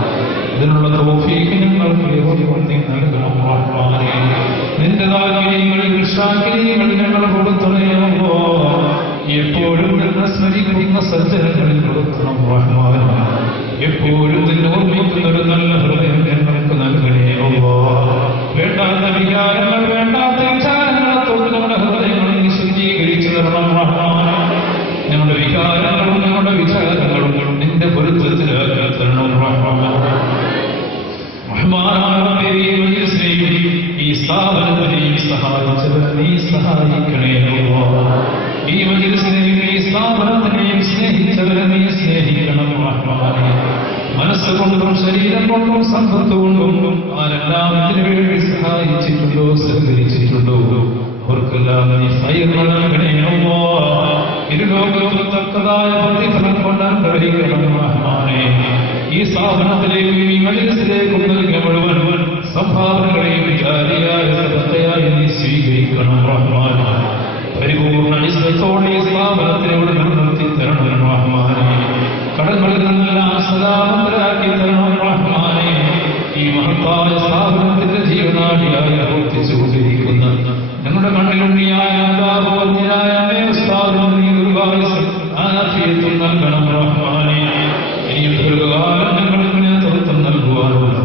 ഇതിനുള്ള തൗഫീഖ് ഞങ്ങൾക്ക് ഏവർക്കും നൽകണം റഹ്മാനേ. നിന്റെ താൽപര്യങ്ങളിൽ ശാഖികൾ ഞങ്ങൾ കൊടുത്തണേ അല്ലാഹ്. എപ്പോഴും നിന്നെ സ്മരിക്കുന്ന സജ്ജനങ്ങളിൽ കൊടുക്കണം റഹ്മാനേ. എപ്പോഴും നിന്നെ ഓർമ്മിക്കുന്ന ഒരു നല്ല ഹൃദയം ഞങ്ങൾക്ക് നൽകണേ അല്ലാഹ്. വേണ്ടാത്ത വികാരങ്ങൾ വേണ്ടാത്ത വിചാരങ്ങളെ തൊട്ട് നമ്മുടെ ഹൃദയങ്ങളെ ശുദ്ധീകരിച്ചു തരണം റഹ്മാനേ. ഞങ്ങളുടെ വികാരങ്ങളും ഞങ്ങളുടെ വിചാരങ്ങളും നിന്റെ പൊരുത്തത്തിലാക്കി തരണം റഹ്മാനേ. ഈ സ്ഥാപനത്തിനെയും സഹായിച്ചവരെ നീ സഹായിക്കണേ അല്ലാഹ്. ഈ മജ്ലിസിനെയും ഈ സ്ഥാപനത്തിനെയും സ്നേഹിച്ചവരെ നീ സ്നേഹിക്കണം റഹ്മാനേ. മനസ്സുകൊണ്ടും ശരീരം കൊണ്ടും സമ്പത്ത് കൊണ്ടും ആരെല്ലാം ഇതിനു വേണ്ടി സഹായിച്ചിട്ടുണ്ടോ സഹകരിച്ചിട്ടുണ്ടോ അവർക്കെല്ലാം നീ ഖൈർ നൽകണേ അല്ലാഹ്. ഇരുലോകത്തും തക്കതായ പ്രതിഫലം കൊണ്ട് അനുഗ്രഹിക്കണം റഹ്മാനേ. ഈ സ്ഥാപനത്തിലേക്കും ഈ മജ്ലിസിലേക്കും നൽകിയ മുഴുവൻ സംഭാവനകളെയും ജാരിയായ സദഖയായി നീ സ്വീകരിക്കണം റഹ്മാനേ. പരിപൂർണ്ണ ഇസ്സത്തോടെ ഈ സ്ഥാപനത്തിനെ നിലനിർത്തി തരണം റഹ്മാനേ. കടങ്ങളിൽ നിന്നെല്ലാം സലാമത്തരാക്കി തരണം റഹ്മാനേ. ഈ മഹത്തായ സ്ഥാപനത്തിന്റെ ജീവനാടിയായി പ്രവർത്തിച്ചുകൊണ്ടിരിക്കുന്ന ഞങ്ങളുടെ കണ്ണിലുണ്ണിയായ ആഫിയത്തും നൽകണം റഹ്മാനേ. ഇനിയും ദീർഘകാലം ഞങ്ങൾക്ക് നേതൃത്വം നൽകുവാനുള്ള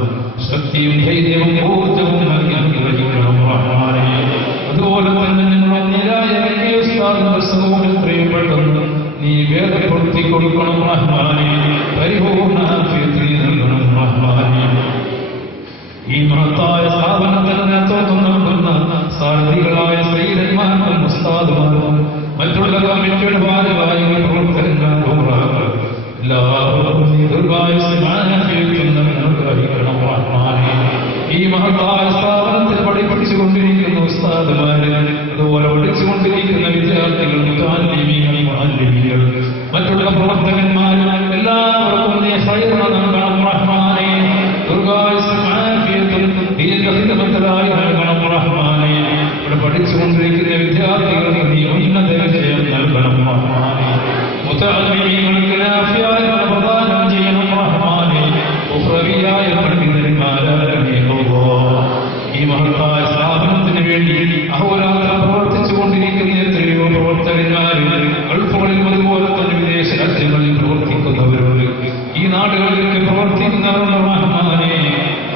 ശക്തിയും ധൈര്യവും ഊർജ്ജവും നൽകി അനുഗ്രഹിക്കണം റഹ്മാനേ. അതുപോലെ തന്നെ ഞങ്ങളുടെ നിരായ പുസ്തകവും എത്രയും പെട്ടെന്ന് നീ വേദപ്പെടുത്തി കൊടുക്കണം റഹ്മാനേ. പരിപൂർണ്ണ ആഫിയത്ത് നൽകണം റഹ്മാനേ. ഈ മഹത്തായ സ്ഥാപനത്തിന് നേതൃത്വം നൽകുന്ന സാരഥികളായ സയ്യിദന്മാർക്കും ഉസ്താദുമാർക്കും മറ്റുള്ള കമ്മിറ്റിയുടെ ഭാരവാഹികൾ പ്രവർത്തകന്മാരും എല്ലാവർക്കും അനുഗ്രഹിക്കണം റഹ്മാനേ. ഈ മഹത്തായ സ്ഥാപനത്തിൽ പഠിപ്പിച്ചുകൊണ്ടിരിക്കുന്ന ഉസ്താദുമാര്, അതുപോലെ പഠിച്ചുകൊണ്ടിരിക്കുന്ന വിദ്യാർത്ഥികൾ, മുഅല്ലിമീങ്ങൾ, മറ്റുള്ള പ്രവർത്തകന്മാർ എല്ലാവർക്കും നീ ഖൈർ നൽകണം റഹ്മാനേ. ദീർഘഹിതമത്തരായി നൽകണം റഹ്മാനേ. ഇവിടെ പഠിച്ചുകൊണ്ടിരിക്കുന്ന വിദ്യാർത്ഥികൾക്ക് നീ ഉന്നത വിജയം നൽകണം റഹ്മാനേ. മുതഅല്ലിമീങ്ങൾക്ക് നാഫിയായ പ്രദാനം ചെയ്യണം റഹ്മാനേ. ഉഖ്റവിയായ പണ്ഡിതന്മാരാകണേ അല്ലാഹ്. ഈ മഹത്തായ സ്ഥാപനത്തിന് വേണ്ടി അഹോരാത്രം പ്രവർത്തിച്ചുകൊണ്ടിരിക്കുന്ന എത്രയോ പ്രവർത്തകന്മാർ ഗൾഫുകളിലും അതുപോലെ തന്നെ വിദേശ രാജ്യങ്ങളിൽ പ്രവർത്തിക്കുന്നവരുണ്ട്. ഈ നാടുകളിലേക്ക് പ്രവർത്തിക്കുന്നവരുടെ റഹ്മാനേ.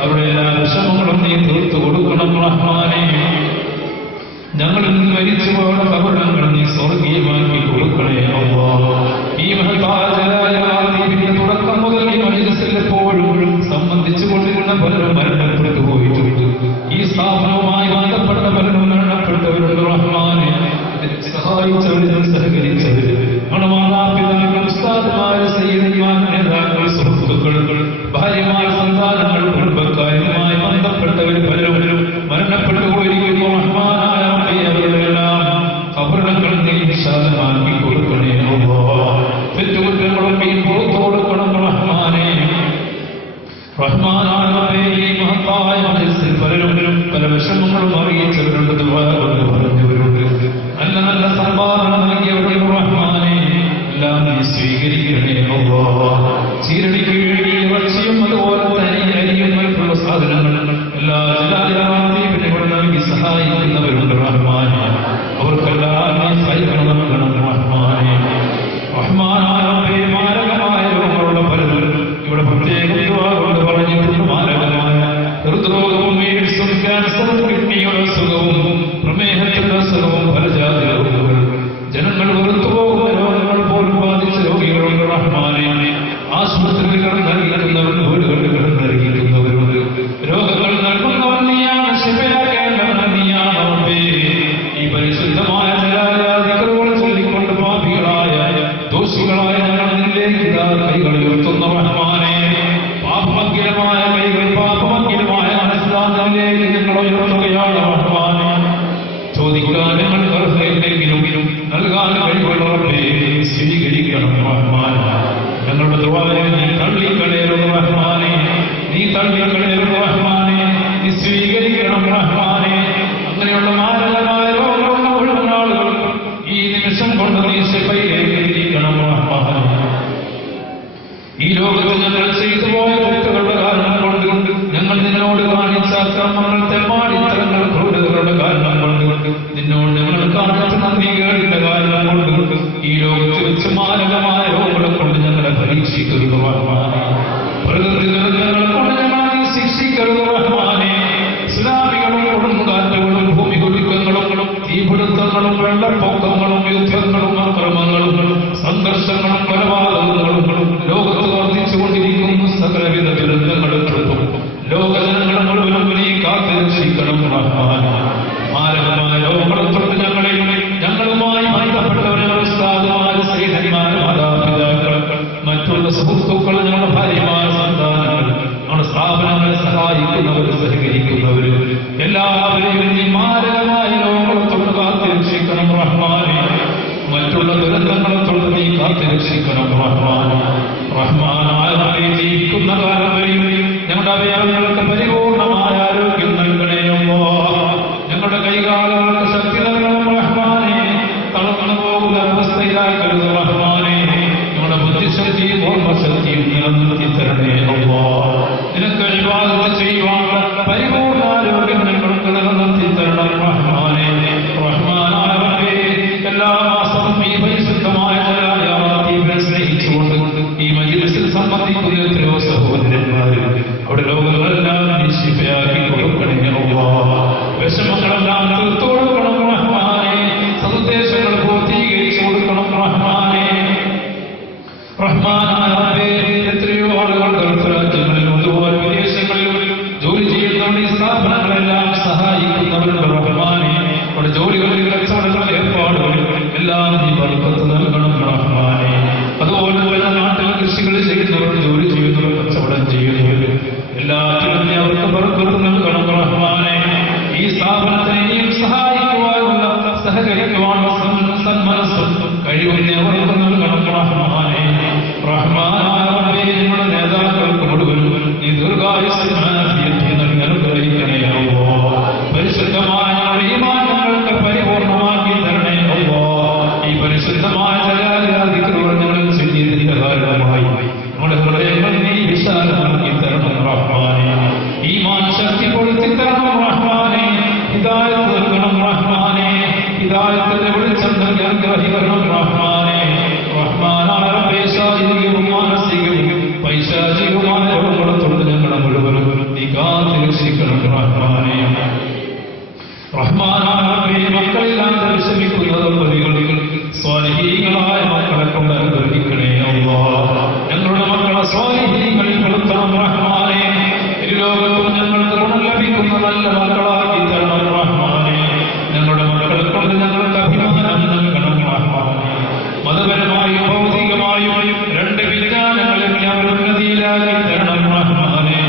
അവരുടെ എല്ലാ വിഷമങ്ങളും നീ തീർത്തു കൊടുക്കണം റഹ്മാനേ. ഞങ്ങളിൽ നിന്ന് മരിച്ചുപോയ കബറിടങ്ങൾ നീ സ്വർഗീയമാക്കി കൊടുക്കണേ അല്ലാഹ്. ഈ മഹത്തായ ജലാലയത്തിന്റെ തുടക്കം മുതൽ ഈ മജ്ലിസിൽ എപ്പോഴും സംബന്ധിച്ചു കൊണ്ടിരുന്ന പലരും മരണപ്പെട്ടു പോയിട്ടുണ്ട്. ഈ സ്ഥാപനവുമായി ബന്ധപ്പെട്ട പലരും മരണപ്പെട്ടവരുടെ റഹ്മാനേ. സഹായിച്ചവരും സഹകരിച്ചവരും നമ്മുടെ മാതാപിതാക്കൾ, ഉസ്താദുമാര്, സയ്യിദന്മാർ, നേതാക്കൾ, സുഹൃത്തുക്കൾ, ഭാര്യമാർ, സന്താനങ്ങൾ, കുടുംബക്കാരുമായി ബന്ധപ്പെട്ടവർ പലരും മരണപ്പെട്ടു പോയിരിക്കുന്നു റഹ്മാനായ അവരെല്ലാം കബറിടങ്ങൾ നീ വിശാലമാക്കി കൊടുക്കണേ അല്ലാഹ്. തെറ്റുകുറ്റങ്ങളൊക്കെ പുറത്തു കൊടുക്കണം റഹ്മാനേ. റഹ്മാനായ ഈ മഹത്തായ മജ്ലിസിൽ പലരും പല വിഷമങ്ങളും അറിയിച്ചവരുണ്ട്, ദുആകൾ പറഞ്ഞവരുണ്ട്, നല്ല നല്ല സംഭാവന നൽകിയവരുണ്ട് റഹ്മാനേ. എല്ലാം നീ സ്വീകരിക്കണേ അല്ലാഹ്. ചീരടിക്ക് വേണ്ടി ഇറച്ചിയും അതുപോലെ തന്നെ അരിയും മറ്റുള്ള സാധനങ്ങൾ എല്ലാ ജില്ലാതീപിനെ ഇവിടെ നൽകി സഹായിക്കുന്നവരുണ്ട് റഹ്മാനേ. അവർക്കെല്ലാം നീ ഖൈർ നൽകണം റഹ്മാനേ. റഹ്മാനായ മാരകമായ രോഗങ്ങളുള്ള പലരും ഇവിടെ പ്രത്യേകം ദുആ കൊണ്ട് പറഞ്ഞിട്ടുണ്ട്. മാരകമായ ഹൃദ്രോഗവും എയ്ഡ്സും ക്യാൻസറും കിഡ്നിയുടെ അസുഖവും പ്രമേഹത്തിന്റെ അസുഖവും പലജാതി രോഗങ്ങൾ, ജനങ്ങൾ വെറുത്തുപോകുന്ന രോഗങ്ങൾ പോലും ബാധിച്ച രോഗികളുണ്ട് റഹ്മാനേ. ആശുപത്രികൾ നൽകിയിരുന്നവർ, വീടുകളിൽ നൽകിയിരുന്നവരുണ്ട്, രോഗങ്ങൾ റഹ്മാനെ. അങ്ങനെയുള്ള മാരകമായ രോഗമുള്ള മുഴുവൻ ആളുകൾക്കും ഈ നിമിഷം കൊണ്ട് നീ ശിഫയിലേക്കിരിക്കണം റഹ്മാനെ. ഈ ലോകത്ത് ഞങ്ങൾ ചെയ്തു പോയ തെറ്റുകളുടെ കാരണം കൊണ്ട് ഞങ്ങൾ നിന്നോട് കാണിച്ച അക്രമങ്ങൾ, തെമ്മാടിത്തരങ്ങൾ, ക്രൂരതകളുടെ കാരണം കൊണ്ട് നിന്നോട് ഞങ്ങൾ കാണിച്ച നന്ദികേടിന്റെ കാരണം കൊണ്ട് ഈ ലോകത്ത് വെച്ച് മാരകമായ രോഗങ്ങളെ കൊണ്ട് ഞങ്ങളെ പരീക്ഷിക്കരുത് റഹ്മാനെ. പ്രകൃതി ദുരന്തങ്ങൾ കൊണ്ട് ഞങ്ങളെ ശിക്ഷിക്കരുത് റഹ്മാനെ. സുനാമികളും കൊടുങ്കാറ്റുകളും ഭൂമികുലുക്കങ്ങളും തീപിടുത്തങ്ങളും വെള്ളപ്പൊക്കങ്ങളും യുദ്ധങ്ങളും അക്രമങ്ങളും സംഘർഷങ്ങളും കൊലപാതകങ്ങളും ലോകത്ത് വർദ്ധിച്ചുകൊണ്ടിരിക്കുന്ന സകലവിധ ദുരന്തങ്ങളും ലോകജനങ്ങൾ മുഴുവനും നീ കാത്തുരക്ഷിക്കണം റഹ്മാനെ. മാരകമായ രോഗങ്ങളെ തൊട്ട് ഞങ്ങളുമായി ബന്ധപ്പെട്ടവരുടെ ഉസ്താദുമാര്, സ്നേഹിതന്മാര്, മാതാപിതാക്കൾ, മറ്റുള്ള സുഹൃത്തുക്കൾ, ഞങ്ങളുടെ ഭാര്യമാർ, സന്താനങ്ങൾ, നമ്മുടെ സ്ഥാപനങ്ങളെ സഹായിക്കുന്നവർ, സഹകരിക്കുന്നവർ എല്ലാവരെയും നീ മാരകമായ രോഗങ്ങളെ തൊട്ട് കാത്തുരക്ഷിക്കണം റഹ്മാനെ. മറ്റുള്ള ദുരന്തങ്ങളെ തൊട്ട് നീ കാത്തുരക്ഷിക്കണം റഹ്മാനെ. റഹ്മാനായ ജീവിക്കുന്ന കാലം വരെയും ഞങ്ങളുടെ അവയവങ്ങൾക്ക് പരിപൂർണമായ ആരോഗ്യം നൽകണേയോ. ഞങ്ങളുടെ കൈകാലുകൾക്ക് ശക്തി നൽകണം റഹ്മാനെ. തളർന്നു പോകുന്ന അവസ്ഥയിലാക്കരുത് റഹ്മാനെ. ഞങ്ങളുടെ ബുദ്ധിശക്തിയും ഓർമ്മശക്തിയും നിലനിർത്തി തരണേ അല്ലാ. നിനക്ക് ഇബാദത്ത് ചെയ്യുവാനുള്ള പരിപൂർണ ആരോഗ്യം ഞങ്ങൾക്ക് നിലനിർത്തി തരണം റഹ്മാനെ. റഹ്മാനായ റബ്ബേ, എല്ലാ മാസവും ഈ പരിശുദ്ധമായ സ്നേഹിച്ചുകൊണ്ട് ഈ മജ്‌ലിസിൽ സംബന്ധിക്കുന്ന എത്രയോ സഹോദരന്മാരും അവിടെ രോഗങ്ങളെല്ലാം നീ ശിഫയാക്കി കൊടുക്കണേ അല്ലാഹ്. വിഷമങ്ങളെല്ലാം തീർത്തു കൊടുക്കണം റഹ്മാനെ. സന്ദേശങ്ങൾ പൂർത്തീകരിച്ചു കൊടുക്കണം റഹ്മാനെ. റഹ്മാനായ റബ്ബേ, എത്രയോ ആളുകൾ ഗൾഫ് രാജ്യങ്ങളിലും അതുപോലെ വിദേശങ്ങളിലും ജോലി ചെയ്യുന്നവരുടെ ഈ സ്ഥാപനങ്ങളെല്ലാം സഹായിക്കുന്നവരുടെ റഹ്മാനെ. അവിടെ ജോലികളിൽ, കച്ചവടങ്ങളുടെ ഏർപ്പാടുകളിൽ എല്ലാം നീ ബർക്കത്ത് നൽകണം റഹ്മാനെ. അതുപോലെ തന്നെ നാട്ടിൽ കൃഷികൾ ചെയ്യുന്നവർ, ജോലി ചെയ്യുന്നവർ, കച്ചവടം ചെയ്യുന്നവർ എല്ലാത്തിലും നീ അവർക്ക് ബർക്കത്ത് നൽകണം റഹ്മാനെ. ഈ സ്ഥാപനത്തെ ഇനിയും സഹായിക്കുവാനുള്ള, സഹകരിക്കുവാനുള്ള സന്മനസ്സും കഴിവും നീ അവർക്ക് നൽകണം റഹ്മാനെ. റഹ്മാനായ റബ്ബേ, നമ്മുടെ നേതാക്കൾക്ക് മുഴുവൻ നീ ദീർഘായുസ്സും ആഫിയത്തും നൽകി അനുഗ്രഹിക്കണേ അല്ലാഹ്. പരിശുദ്ധമായ ഈമാൻ ഞങ്ങൾക്ക് പരിപൂർണമാക്കി തരണേ അല്ലാഹ്. ഈ പരിശുദ്ധമായ ദിക്റുകൾ ഞങ്ങൾ ചെയ്യുന്നതിന്റെ കാരണമായി നമ്മുടെ ഹൃദയങ്ങൾ നീ വിശാലമാക്കി തരണം റഹ്മാനെ. ഈമാൻ ശക്തിപ്പെടുത്തി തരണം റഹ്മാനെ. ഹിദായത്ത് നൽകണം റഹ്മാനെ. ഹിദായത്തിന്റെ വെളിച്ചം നൽകി അനുഗ്രഹിക്കണം റഹ്മാനെ. റഹ്മാനായ റബ്ബേ, ശാരീരികവും മാനസികവും പൈശാചികവുമായ രോഗങ്ങളെ തൊട്ട് ഞങ്ങളെ മുഴുവനും നീ കാത്തുരക്ഷിക്കണം റഹ്മാനെ. റഹ്മാനായ റബ്ബേ, മക്കളില്ലാതെ വിഷമിക്കുന്ന ദമ്പതികൾക്ക് സ്വാലിഹീങ്ങളായ മക്കളെ കൊണ്ട് അനുഗ്രഹിക്കണേ അല്ലാഹ്. ഞങ്ങളുടെ മക്കളെ സ്വാലിഹീങ്ങളിൽ പെടുത്തണം റഹ്മാനെ. ഇരുലോകത്തും ഞങ്ങൾക്ക് ഗുണം ലഭിക്കുന്ന നല്ല മക്കളാക്കി തരണം റഹ്മാനെ. ഞങ്ങളുടെ മക്കളെ കൊണ്ട് ഞങ്ങൾക്ക് അഭിമാനം നൽകണം റഹ്മാനെ. മതപരമായും ഭൗതികമായും രണ്ട് വിജ്ഞാനങ്ങളിൽ അവർ ഉന്നതിയിലാക്കി തരണം റഹ്മാനെ.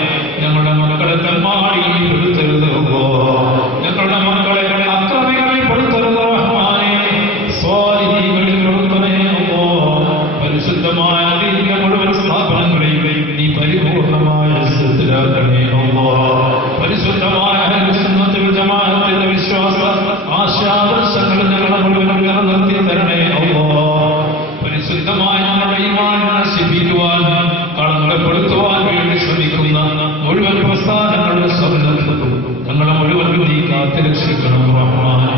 ഞങ്ങളുടെ മക്കളെ തെമ്മാടികളിൽ പെടുത്തരുത് അല്ലാഹ്. ഞങ്ങളുടെ മക്കളെ അക്രമികളിൽ പെടുത്തരുത് റഹ്മാനെ. സ്വാലിഹീങ്ങളിൽ പെടുത്തണേ അല്ലാഹ്. പരിശുദ്ധമായ ദീനിന്റെ മുഴുവൻ സ്ഥാപനങ്ങളെയും നീ പരിപൂർണമായ ശ്രദ്ധയിലാക്കണേ അല്ലാഹ്. പരിശുദ്ധമായ അഹ്ലുസുന്നത്ത് വൽ ജമാഅത്തിന്റെ വിശ്വാസ ആശാദർശങ്ങൾ ഞങ്ങളെ മുഴുവൻ നിലനിർത്തി തരണേ അല്ലാഹ്. പരിശുദ്ധമായ ഞങ്ങളുടെ ഈമാൻ നശിപ്പിക്കുവാൻ, കളങ്കപ്പെടുത്തുവാൻ വേണ്ടി ശ്രമിക്കുന്ന മുഴുവൻ പ്രസ്ഥാനങ്ങളുടെ സൗന്ദര്യവും ഞങ്ങളെ മുഴുവൻ നീ കാത്തുരക്ഷിക്കണം റഹ്മാനെ.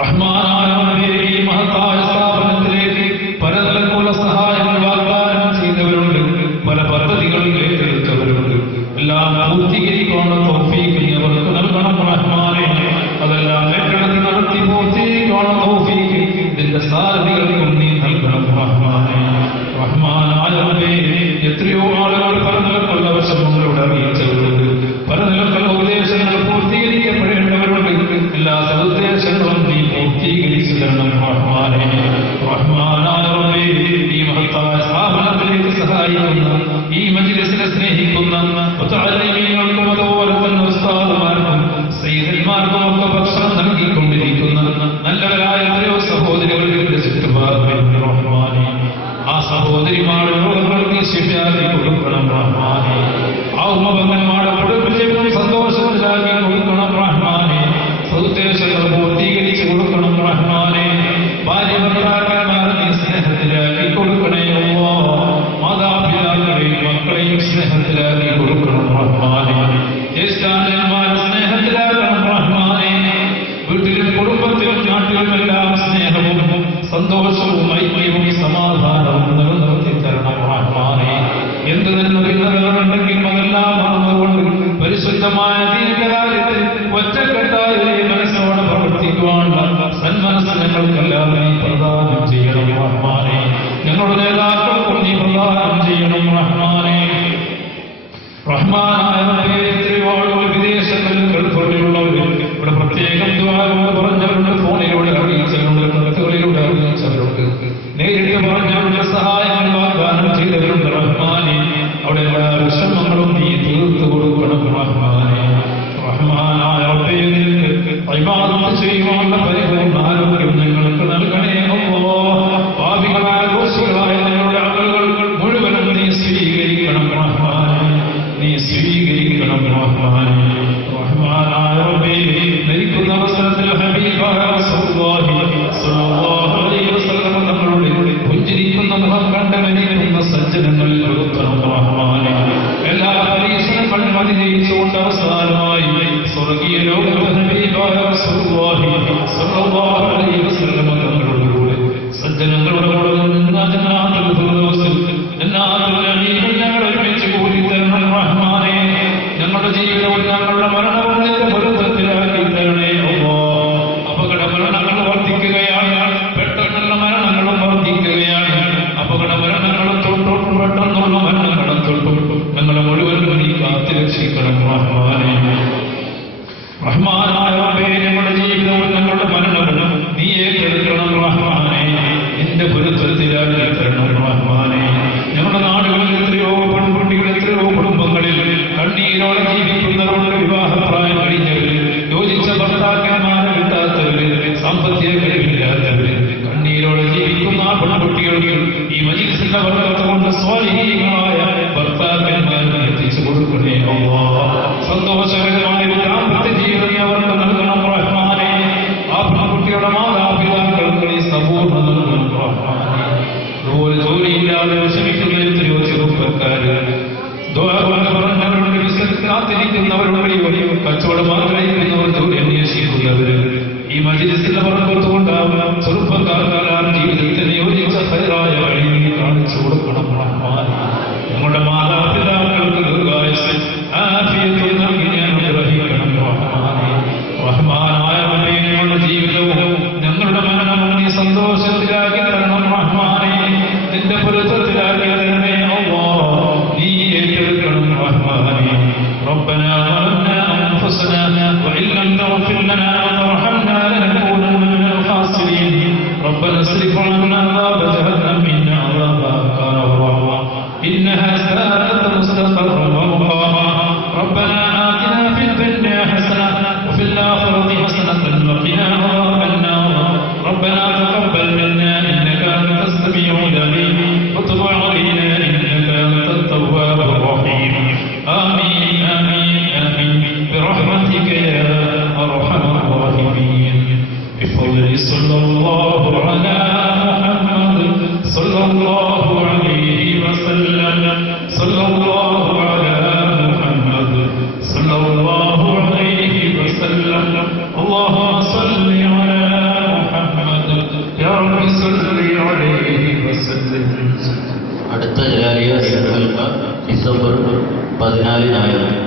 റഹ്മാനായ റബ്ബേ, ഈ മഹത്തായ സ്ഥാപനത്തിലേക്ക് പലതരത്തിലുള്ള സഹായങ്ങൾ വാഗ്ദാനം ചെയ്തവരുണ്ട്, പല പദ്ധതികളിൽ ഏറ്റെടുത്തവരുണ്ട്. എല്ലാം പൂർത്തീകരിക്കാനുള്ള തൗഫീഖ് നീ അവർക്ക് നൽകണം റഹ്മാനെ. അതെല്ലാം ഏറ്റെടുത്ത് നടത്തി പൂർത്തീകരിക്കാനുള്ള തൗഫീഖ് ഇതിന്റെ സാരഥികൾക്കും നീ നൽകണം റഹ്മാനെ. റഹ്മാനായ റബ്ബേ, എത്രയോ ആളുകൾ പല നിലക്കുള്ള വിഷമങ്ങളോട് അറിയിച്ചവരുണ്ട്, പല നിലക്കുള്ള ഉദ്ദേശങ്ങൾ പൂർത്തീകരിക്കപ്പെടേണ്ടവരുണ്ട്. എല്ലാ സദുദ്ദേശങ്ങളും നീ പൂർത്തീകരിച്ചു തരണം റഹ്മാനെ. റഹ്മാനായ റബ്ബേ, ഈ മഹത്തായ സ്ഥാപനത്തിലേക്ക് സഹായിക്കുന്ന, ഈ മജ്‌ലിസിനെ സ്നേഹിക്കുന്ന മുതഅല്ലിമീങ്ങൾക്കും അതുപോലെ തന്നെ ഉസ്താദുമാർക്കും സയ്യിദന്മാർക്കും ഒക്കെ ഭക്ഷണം നൽകിക്കൊണ്ടിരിക്കുന്ന നല്ലവരായ എത്രയോ സഹോദരികളുടെ ചുറ്റും സന്തോഷവും ഐക്യവും സമാധാനവും നിലനിർത്തി തരണം റഹ്മാനേ. എന്ത് നന്മകളുണ്ടെങ്കിലും അതെല്ലാം മറന്നുകൊണ്ട് പരിശുദ്ധമായ ദീനിന്റെ കാര്യത്തിൽ ഒറ്റക്കെട്ടായ മനസ്സോടെ പ്രവർത്തിക്കുവാനുള്ള സന്മനസ് ഞങ്ങൾക്കെല്ലാം നീ പ്രദാനം ചെയ്യണം റഹ്മാനേ. ഞങ്ങളുടെ നേതാക്കൾക്കും നീ പ്രദാനം ചെയ്യണം റഹ്മാനേ. റഹ്മാനായ എത്രയോ ആളുകൾ വിദേശങ്ങളിൽ ഗൾഫുകളിലുള്ളവർ ഇവിടെ പ്രത്യേകം ദ്വാരങ്ങൾ പറഞ്ഞവരുണ്ട്, ഫോണിലൂടെ അറിയിച്ചവരുണ്ട്, കത്തുകളിലൂടെ അറിയിച്ചവരുണ്ട്, നേരിട്ട് പറഞ്ഞവരുടെ സഹായങ്ങൾ വാഗ്ദാനം ചെയ്തവരുണ്ട് റഹ്മാനേ. അവിടെ എല്ലാ വിഷമങ്ങളും നീ തീർത്തു കൊടുക്കണം റഹ്മാനേ. റഹ്മാനായ റബ്ബേ, നിനക്ക് ഇബാദത്ത് ചെയ്യുവാനുള്ള പരിപൂർണ്ണ ആരോഗ്യം ഞങ്ങൾക്ക് നൽകണേ അല്ലാഹ്. പാപികളായ ദോഷികളായ ഞങ്ങളുടെ അമലുകൾ മുഴുവനും നീ സ്വീകരിക്കണം റഹ്മാനേ, നീ സ്വീകരിക്കണം റഹ്മാനേ. റഹ്മാനായ റബ്ബേ, മരിക്കുന്ന അവസരത്തിൽ ഹബീബായ റസൂലുള്ളാഹി സ്വല്ലല്ലാഹു അലൈഹി വസല്ലം തങ്ങളുടെ പുഞ്ചിരിക്കുന്ന മുഖം കണ്ട് മരിക്കുന്ന സജ്ജനങ്ങളിൽ ഉൾപ്പെടുത്തണം റഹ്മാനേ. എല്ലാ പരീക്ഷണങ്ങളും അതിജയിച്ചുകൊണ്ട് അവസാനമായി സ്വർഗീയ ലോകത്ത് ഹബീബായ റസൂലുള്ളാഹി സ്വല്ലല്ലാഹു അലൈഹി വസല്ലം തങ്ങളുടെ സജ്ജനങ്ങളുടെ കൂടെ നിന്ന് ജന്നാത്തുൽ ഫിർദൗസിൽ ജന്നാത്തുൽ നഈമിൽ ഞങ്ങൾ ഒരുമിച്ച് കൂടി തരണം റഹ്മാനേ. ഞങ്ങളുടെ ജീവിതവും ഞങ്ങളുടെ മരണവും നിന്റെ പൊരുത്തത്തിലാക്കി തരണേ അല്ലാഹ്. അപകട മരണങ്ങൾ വർദ്ധിക്കുകയാണ്, പെട്ടെന്നുള്ള മരണങ്ങളും വർദ്ധിക്കുകയാണ്. അപകട മരണങ്ങളും തൊട്ടും പെട്ടെന്നുള്ള മരണങ്ങളും തൊട്ടും ഞങ്ങളെ മുഴുവനും നീ കാത്തുരക്ഷിക്കണം റഹ്മാനേ. റഹ്മാനായ റബ്ബേ, ഞങ്ങളുടെ ജീവിതവും ഞങ്ങളുടെ മരണവും നീ ഏറ്റെടുക്കണം റഹ്മാനേ. നിന്റെ പൊരുത്തത്തിലാക്കി തരണം റഹ്മാനേ. ഞങ്ങളുടെ നാടുകളിൽ എത്രയോ പെൺകുട്ടികൾ, എത്രയോ കുടുംബങ്ങളിൽ കണ്ണീരോടെ ജീവിക്കുന്നവരുടെ വിവാഹപ്രായം കഴിഞ്ഞവര്, യോജിച്ച ഭർത്താക്കന്മാരെ കിട്ടാത്തവര്, സാമ്പത്തിക കഴിവില്ലാത്തവര്, കണ്ണീരോടെ ജീവിക്കുന്ന ആ പെൺകുട്ടികൾക്ക് ഈ മജ്‌ലിസിന്റെ ബർക്കത്ത് കൊണ്ട് സ്വാലിഹീങ്ങളായ ഭർത്താക്കന്മാരെ എത്തിച്ചു കൊടുക്കണേ അല്ലാഹ്. സന്തോഷകരമായ ഒരു ദാമ്പത്യ ജീവിതം അവർക്ക് നൽകണം റഹ്മാനേ. ആ പെൺകുട്ടിയുടെ മാതാപിതാക്കൾക്ക് നീ സമ്പൂർണ്ണ നൽകണം റഹ്മാനേ. അതുപോലെ ജോലിയില്ലാതെ വിഷമിക്കുന്ന എത്രയോ ചെറുപ്പക്കാര്, പറഞ്ഞവരുണ്ട്, ബിസിനസ് കാത്തിരിക്കുന്നവരുണ്ട്, കച്ചവടം ആഗ്രഹിക്കുന്നവർ, ജോലി അന്വേഷിക്കുന്നവര്, ഈ മജ്‌ലിസിന്റെ ബർക്കത്ത് കൊണ്ടാവാം ചെറുപ്പക്കാർ ജീവിതത്തിന് യോജിച്ച ഖൈറായ വഴി നീ കാണിച്ചു കൊടുക്കണം റഹ്മാനേ. ഞങ്ങളുടെ മാതാപിതാക്കൾക്ക് ദീർഘായുസ്സ് ആഫിയത്ത് നൽകി ഞാൻ അനുഗ്രഹിക്കണം റഹ്മാനേ. റഹ്മാനായ റബ്ബേ, ഞങ്ങളുടെ ജീവിതവും ഞങ്ങളുടെ മരണവും നീ സന്തോഷത്തിലാക്കി തരണം റഹ്മാനേ. നിന്റെ പൊരുത്തത്തിലാക്കി തരണേ അല്ലാഹ്. നീ ഏറ്റെടുക്കണം റഹ്മാനേ. ربنا ظلمنا أنفسنا وإن لم تغفر لنا وترحمنا لنكونن من الخاسرين. ربنا اصرف عنا عذاب جهنم إن عذابها كان غراما إنها ساءت مستقرا ومقاما. ربنا آتنا في الدنيا حسنة وفي الآخرة حسنة وقنا عذاب النار. ربنا تقبل منا إنك أنت السميع العليم وتب علينا إنك أنت التواب الرحيم. آمين آمين آمين برحمتك يا أرحم الراحمين. بفضل صلى الله على محمد صلى الله عليه وسلم. صلى الله على محمد صلى الله عليه وسلم. اللهم صل على محمد يا رب صل عليه وسلم. അടുത്ത ജലാലിയ ഡിസംബർ 14